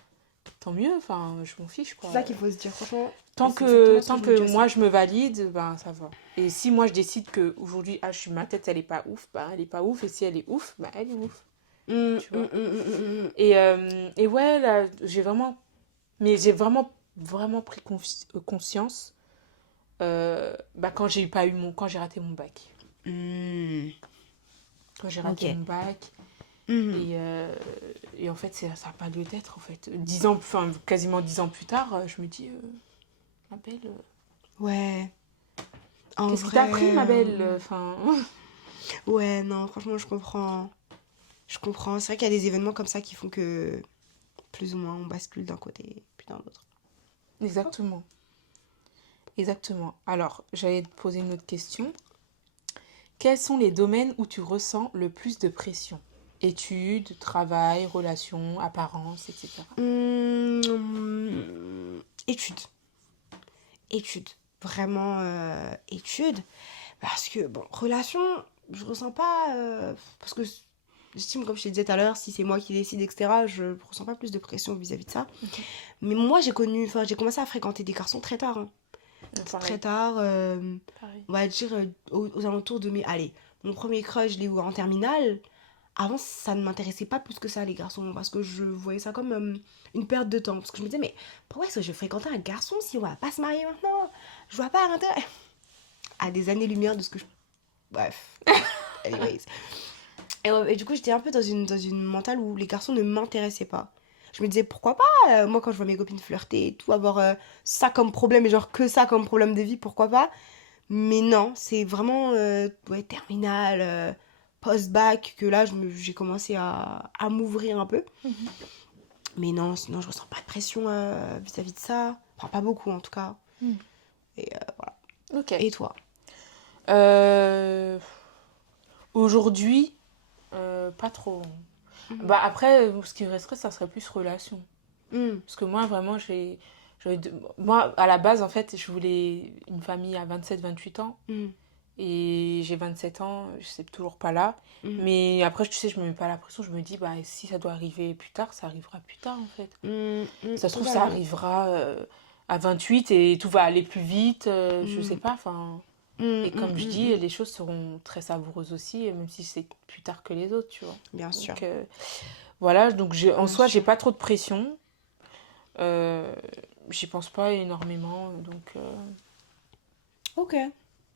tant mieux. Enfin, je m'en fiche, C'est quoi. ça qu'il faut se dire, franchement. Et Tant c'est exactement que, ce que tant je me que dis aussi. moi, je me valide, ben ça va. Et si moi, je décide que aujourd'hui, ma tête, elle est pas ouf, ben elle est pas ouf. Et si elle est ouf, ben elle est ouf. Mhm, Tu mhm, vois. mhm, Et ouais, là, j'ai vraiment, vraiment pris conscience quand quand j'ai raté mon bac. mhm. Quand j'ai Ok. raté mon bac, Mhm. et en fait, ça n'a pas lieu d'être, en fait. 10 ans, enfin, quasiment 10 ans plus tard, je me dis, ma belle, Ouais. En Qu'est-ce qui t'a vrai... pris, ma belle? Enfin, Ouais, non, franchement, je comprends. Je comprends. C'est vrai qu'il y a des événements comme ça qui font que, plus ou moins, on bascule d'un côté puis d'un autre. exactement. Exactement. Alors, j'allais te poser une autre question. Quels sont les domaines où tu ressens le plus de pression? Études, travail, relations, apparence, etc. Études. Études. Vraiment études. Parce que, bon, relation, je ressens pas... parce que j'estime, comme je te disais tout à l'heure, si c'est moi qui décide, etc., je ressens pas plus de pression vis-à-vis de ça. Mhm. Mais moi, j'ai commencé à fréquenter des garçons très tard. Hein. Très Pareil, tard, pareil. on va dire aux alentours de mes... Allez, mon premier crush, je l'ai eu en terminale. Avant, ça ne m'intéressait pas plus que ça, les garçons, parce que je voyais ça comme une perte de temps. Parce que je me disais, mais pourquoi est-ce que je fréquentais un garçon si on va pas se marier maintenant? Je vois pas l'intérêt. À des années-lumière de ce que je... Bref. Anyways. Et du coup, j'étais un peu dans une mentale où les garçons ne m'intéressaient pas. Je me disais, pourquoi pas moi, quand je vois mes copines flirter et tout, avoir ça comme problème, et genre que ça comme problème de vie, pourquoi pas? Mais non, c'est vraiment ouais, terminale, post-bac, que là, j'ai commencé à m'ouvrir un peu. Mhm. Mais non, sinon, je ressens pas de pression vis-à-vis de ça. Enfin, pas beaucoup, en tout cas. Mhm. Et voilà. Ok. Et toi? Euh, Aujourd'hui, pas trop. Mhm. Bah après, ce qui resterait, ça serait plus relation. Mhm. Parce que moi, vraiment, moi, à la base, en fait, je voulais une famille à 27, 28 ans. Mhm. Et j'ai 27 ans, je sais toujours pas là. Mhm. Mais après, tu sais, je me mets pas la pression. Je me dis, bah, si ça doit arriver plus tard, ça arrivera plus tard, en fait. Mhm. Mhm. Ça se trouve, ça Totalement. arrivera à 28 et tout va aller plus vite. Je sais Mhm. pas, enfin. Mhm. Et Mhm. comme je dis, Mhm. les choses seront très savoureuses aussi, même si c'est plus tard que les autres, tu vois. Bien sûr. Donc, voilà. Donc, en Bien soi, j'ai sûr. pas trop de pression. Euh, J'y pense pas énormément. Donc, Ok.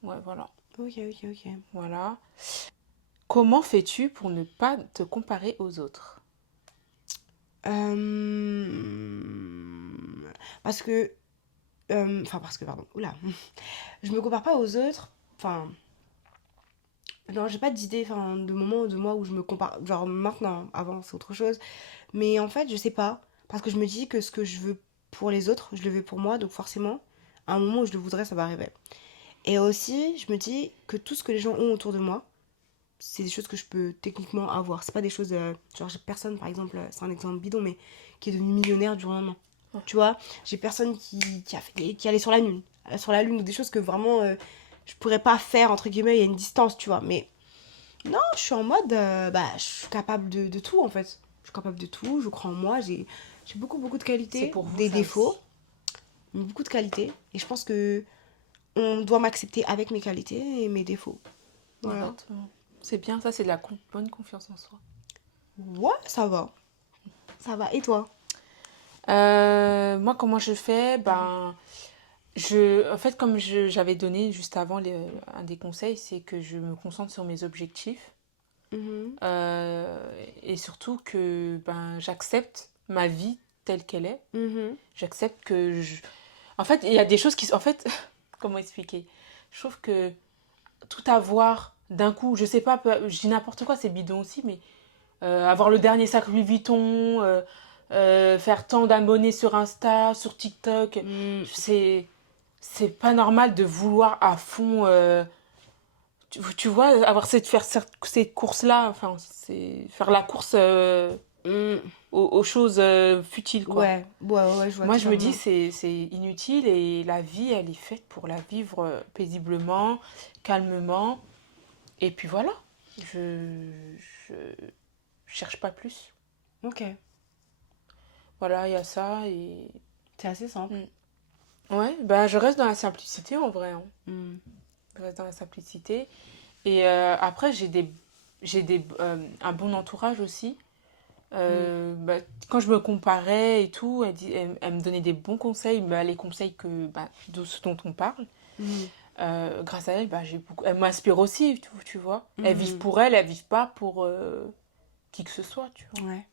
ouais, voilà. Ok, ok, ok. Voilà. Comment fais-tu pour ne pas te comparer aux autres? Parce que... Enfin, parce que, pardon. Oula. Je me compare pas aux autres. Enfin... Non, j'ai pas d'idée, enfin, de moment de moi où je me compare. Genre maintenant, avant, c'est autre chose. Mais en fait, je sais pas. Parce que je me dis que ce que je veux pour les autres, je le veux pour moi. Donc forcément, à un moment où je le voudrais, ça va arriver. Et aussi, je me dis que tout ce que les gens ont autour de moi, c'est des choses que je peux techniquement avoir. C'est pas des choses. Genre, j'ai personne, par exemple, c'est un exemple bidon, mais qui est devenu millionnaire du jour au lendemain. Ouais. Tu vois, j'ai personne qui allait sur la Lune. Sur la Lune, ou des choses que vraiment je pourrais pas faire, entre guillemets, il y a une distance, tu vois. Mais non, je suis en mode. Bah, je suis capable de tout, en fait. Je suis capable de tout, je crois en moi. J'ai beaucoup, beaucoup de C'est qualités, pour vous, des ça défauts, aussi. mais beaucoup de qualités. Et je pense que on doit m'accepter avec mes qualités et mes défauts. Voilà. Exactement. C'est bien, ça, c'est de la bonne confiance en soi. Ouais, ça va. Ça va. Et toi? Moi, comment je fais? Ben, en fait, comme j'avais donné juste avant un des conseils, c'est que je me concentre sur mes objectifs. Mhm. Et surtout que ben, j'accepte ma vie telle qu'elle est. Mhm. J'accepte que je... En fait, il y a des choses qui... En fait, comment expliquer? Je trouve que tout avoir d'un coup, je sais pas, je dis n'importe quoi, c'est bidon aussi, mais avoir le dernier sac Louis Vuitton, faire tant d'abonnés sur Insta, sur TikTok, Mm. c'est c'est pas normal de vouloir à fond, tu vois, faire cette course-là, enfin, c'est faire la course Mm. aux choses futiles, quoi. Ouais, ouais, ouais, ouais, je vois Moi, je me dis, totalement. c'est inutile et la vie, elle est faite pour la vivre paisiblement, calmement. Et puis voilà, je cherche pas plus. Ok, Voilà, il y a ça et... c'est assez simple. Mm. Ouais, bah je reste dans la simplicité en vrai, hein. Mm. Je reste dans la simplicité. Et après, un bon entourage aussi. Mm. Bah, quand je me comparais et tout, elle me donnait des bons conseils, bah, les conseils de ce dont on parle. Mm. Grâce à elle, bah, elle m'inspire aussi, tu vois. Elles vivent Mm. pour elles, elles vivent pas pour qui que ce soit, tu vois. Ouais,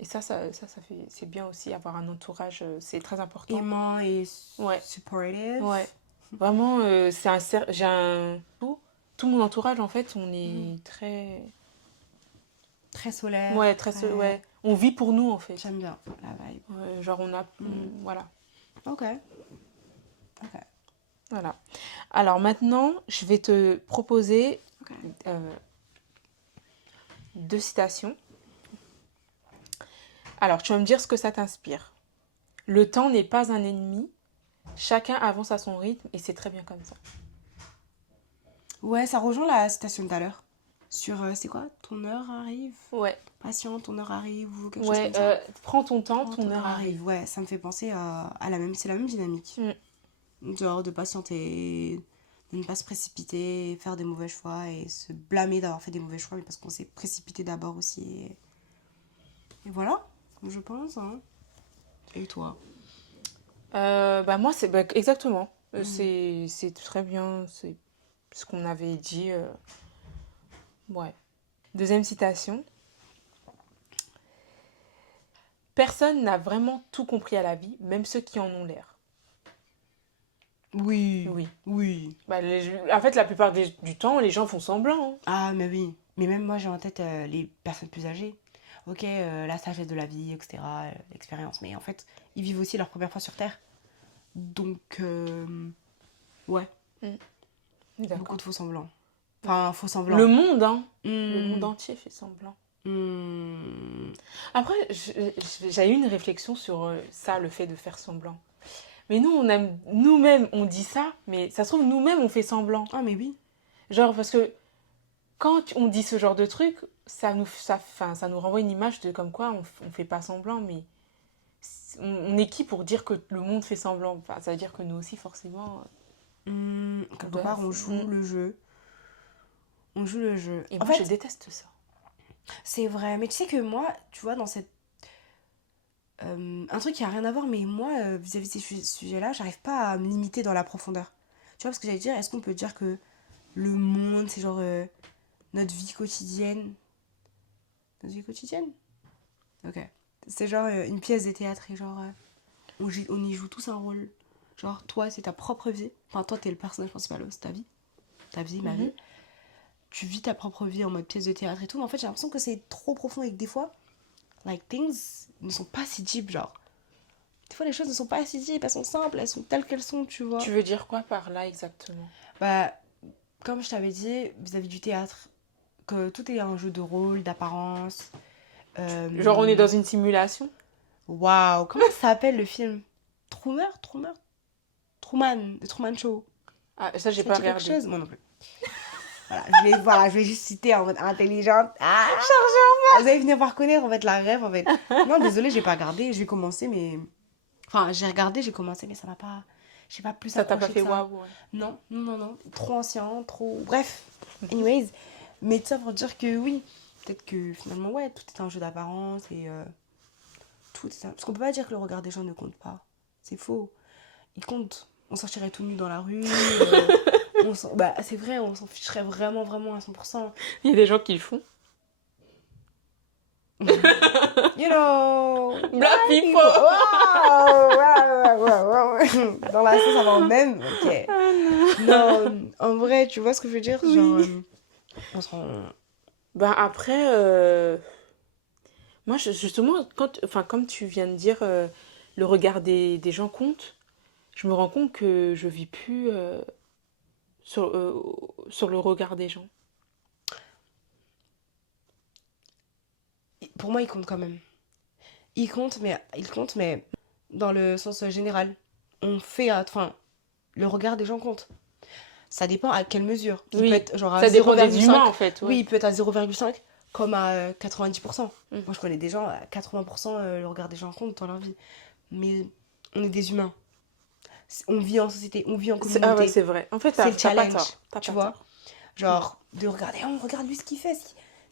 Et c'est bien aussi, avoir un entourage, c'est très important. Aimant et Ouais. supportive. Ouais. Vraiment, tout mon entourage, en fait, on est très... Très solaire. Ouais, ouais. On vit pour nous, en fait. J'aime bien la vibe. Ouais, genre, voilà. Ok. Voilà. Alors maintenant, je vais te proposer Ok. 2 citations. Alors, tu vas me dire ce que ça t'inspire. Le temps n'est pas un ennemi. Chacun avance à son rythme et c'est très bien comme ça. Ouais, ça rejoint la citation de tout à l'heure. Sur, c'est quoi? Ton heure arrive? Ouais. Patient, ton heure arrive ou quelque chose Ouais, comme ça. prends ton temps, Quand ton heure arrive. Ouais, ça me fait penser à la même... C'est la même dynamique. Genre de patienter, de ne pas se précipiter, faire des mauvais choix et se blâmer d'avoir fait des mauvais choix, mais parce qu'on s'est précipité d'abord aussi. Et voilà, je pense. Hein. Et toi? Moi, c'est exactement. C'est très bien. C'est ce qu'on avait dit. Ouais. Deuxième citation. Personne n'a vraiment tout compris à la vie, même ceux qui en ont l'air. Oui. Oui. Oui. En fait, la plupart du temps, les gens font semblant. Hein. Ah, mais oui. Mais même moi, j'ai en tête les personnes plus âgées. Ok, la sagesse de la vie, etc., l'expérience. Mais en fait, ils vivent aussi leur première fois sur Terre. Donc, ouais. D'accord. Beaucoup de faux semblants. Enfin, faux semblants. Le monde, hein. Le monde entier fait semblant. Après, j'ai eu une réflexion sur ça, le fait de faire semblant. Mais nous-mêmes, on dit ça, mais ça se trouve, nous-mêmes, on fait semblant. Ah, mais oui. Genre, parce que quand on dit ce genre de truc, ça nous renvoie une image de comme quoi on fait pas semblant, mais on est qui pour dire que le monde fait semblant? Enfin, ça veut dire que nous aussi, forcément. Quelque part, on joue le jeu. On joue le jeu. Et en moi, fait, je déteste ça. c'est vrai. Mais tu sais que moi, tu vois, dans cette... un truc qui a rien à voir, mais moi, vis-à-vis de ces sujets-là, j'arrive pas à me limiter dans la profondeur. Tu vois, parce que j'allais dire, est-ce qu'on peut dire que le monde, c'est genre notre vie quotidienne? Notre vie quotidienne? Ok. C'est genre une pièce de théâtre et genre, on y joue tous un rôle. Genre, toi, c'est ta propre vie. Enfin, toi, t'es le personnage principal, c'est ta vie. Ta vie, ma vie. Tu vis ta propre vie en mode pièce de théâtre et tout, mais en fait, j'ai l'impression que c'est trop profond et que des fois, like, things ne sont pas si deep, genre. Des fois, les choses ne sont pas si deep, elles sont simples, elles sont telles qu'elles sont, tu vois. Tu veux dire quoi par là exactement? Bah, comme je t'avais dit, vis-à-vis du théâtre, que tout est un jeu de rôle, d'apparence. Genre, on est dans une simulation? Waouh, comment ça s'appelle le film? Truman? The Truman Show. Ah, ça, j'ai Ça pas dit quelque regardé. chose? Moi non plus. Voilà, je vais juste citer en mode intelligente. Ah, vous allez venir par connaître en fait la rêve en fait. Non, désolé, j'ai pas regardé, je vais commencer mais enfin, j'ai regardé, j'ai commencé mais ça m'a pas j'ai pas plus Ça t'a pas accroché fait que ça. waouh? Ouais. Non, trop ancien, trop bref. Anyways, mais ça pour dire que oui, peut-être que finalement ouais, tout est un jeu d'apparence et tout est parce qu'on peut pas dire que le regard des gens ne compte pas. C'est faux. Il compte. On sortirait tout nu dans la rue. Bah, c'est vrai, on s'en ficherait vraiment, vraiment à 100%. Il y a des gens qui le font. You know! Black people! Wow. Dans la sauce avant même, ok. Non, en vrai, tu vois ce que je veux dire? Oui. Genre, on se rend... Ben après, moi, justement, comme tu viens de dire, le regard des gens compte, je me rends compte que je vis plus sur le regard des gens. Pour moi, il compte quand même. Il compte, mais dans le sens général. On fait... Enfin, le regard des gens compte. Ça dépend à quelle mesure. Il Oui, peut être genre à ça dépend 0,5. des humains en fait. Ouais. Oui, il peut être à 0,5 comme à 90%. Mm. Moi, je connais des gens, à 80%, le regard des gens compte dans leur vie. Mais on est des humains. On vit en société, on vit en communauté. Ah ouais, c'est vrai. En fait, c'est le t'as challenge, pas tort. tu vois. Genre, de regarder, oh, regarde lui ce qu'il fait.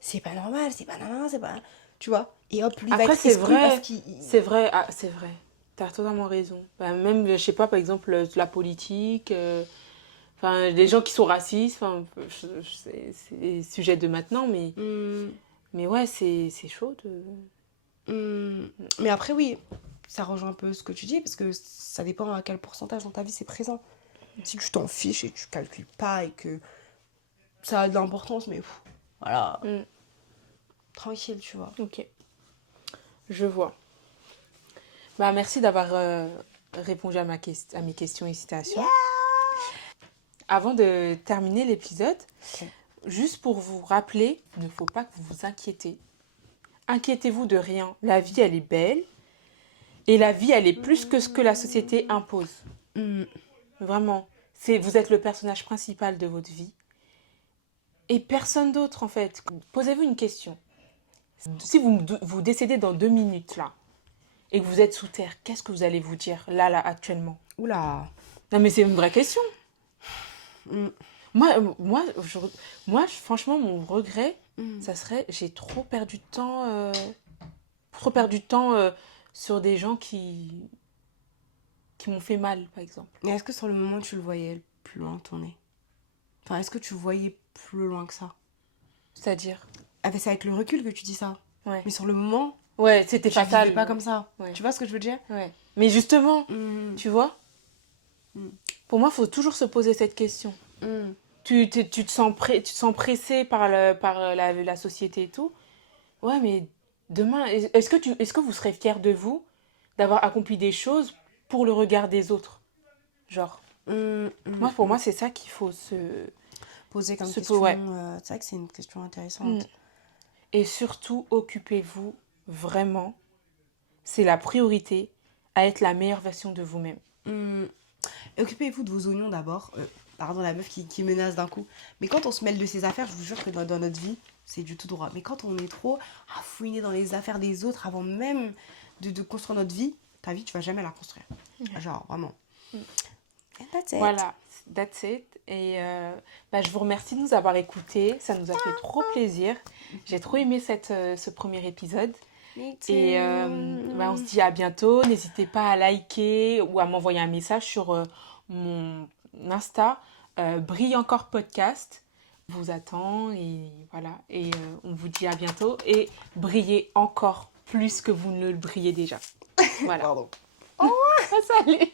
C'est pas normal, c'est pas normal, c'est pas... Tu vois. Et hop, lui Après, va être c'est exclu vrai. parce qu'il... C'est vrai, c'est vrai. T'as totalement raison. Bah, même, je sais pas, par exemple, la politique, enfin, des gens qui sont racistes, enfin, c'est des sujets de maintenant, mais ouais, c'est chaud de... Mais après, oui, ça rejoint un peu ce que tu dis, parce que ça dépend à quel pourcentage dans ta vie c'est présent. Si tu t'en fiches et tu calcules pas et que ça a de l'importance, mais voilà, tranquille, tu vois. Ok, je vois. Bah, merci d'avoir répondu à mes questions et citations. Avant de terminer l'épisode, juste pour vous rappeler, il ne faut pas que vous vous inquiétez. Inquiétez-vous de rien. La vie, elle est belle. Et la vie, elle est plus que ce que la société impose. Vraiment. Vous êtes le personnage principal de votre vie. Et personne d'autre, en fait. Posez-vous une question. Si vous décédez dans 2 minutes, là, et que vous êtes sous terre, qu'est-ce que vous allez vous dire, là, actuellement? Oula. Non, mais c'est une vraie question. Moi, franchement, mon regret, ça serait, j'ai trop perdu de temps, sur des gens qui m'ont fait mal, par exemple. Mais est-ce que sur le moment, tu le voyais plus loin que ton nez? Enfin, est-ce que tu le voyais plus loin que ça? C'est-à-dire? Ah, mais c'est avec le recul que tu dis ça. Ouais. Mais sur le moment, Ouais, c'était tu fatal. vivais pas comme ça. Ouais. Tu vois ce que je veux dire? Ouais. Mais justement, tu vois, pour moi, il faut toujours se poser cette question. Tu te sens pressé par la société et tout. Ouais, mais demain, est-ce que vous serez fier de vous d'avoir accompli des choses pour le regard des autres? Genre, pour moi, c'est ça qu'il faut se poser comme se question. ouais. C'est vrai que c'est une question intéressante. Et surtout, occupez-vous vraiment, c'est la priorité, à être la meilleure version de vous-même. Occupez-vous de vos oignons d'abord. Pardon, la meuf qui menace d'un coup. Mais quand on se mêle de ses affaires, je vous jure que dans notre vie, c'est du tout droit. Mais quand on est trop à fouiner dans les affaires des autres avant même de construire notre vie, ta vie, tu vas jamais la construire. Genre, vraiment. And that's it. Voilà, that's it. Et je vous remercie de nous avoir écoutés. Ça nous a fait trop plaisir. J'ai trop aimé ce premier épisode. Et on se dit à bientôt. N'hésitez pas à liker ou à m'envoyer un message sur mon Insta, Brille encore podcast. Je vous attends et voilà. Et on vous dit à bientôt. Et brillez encore plus que vous ne le brillez déjà. Voilà. Pardon. Salut.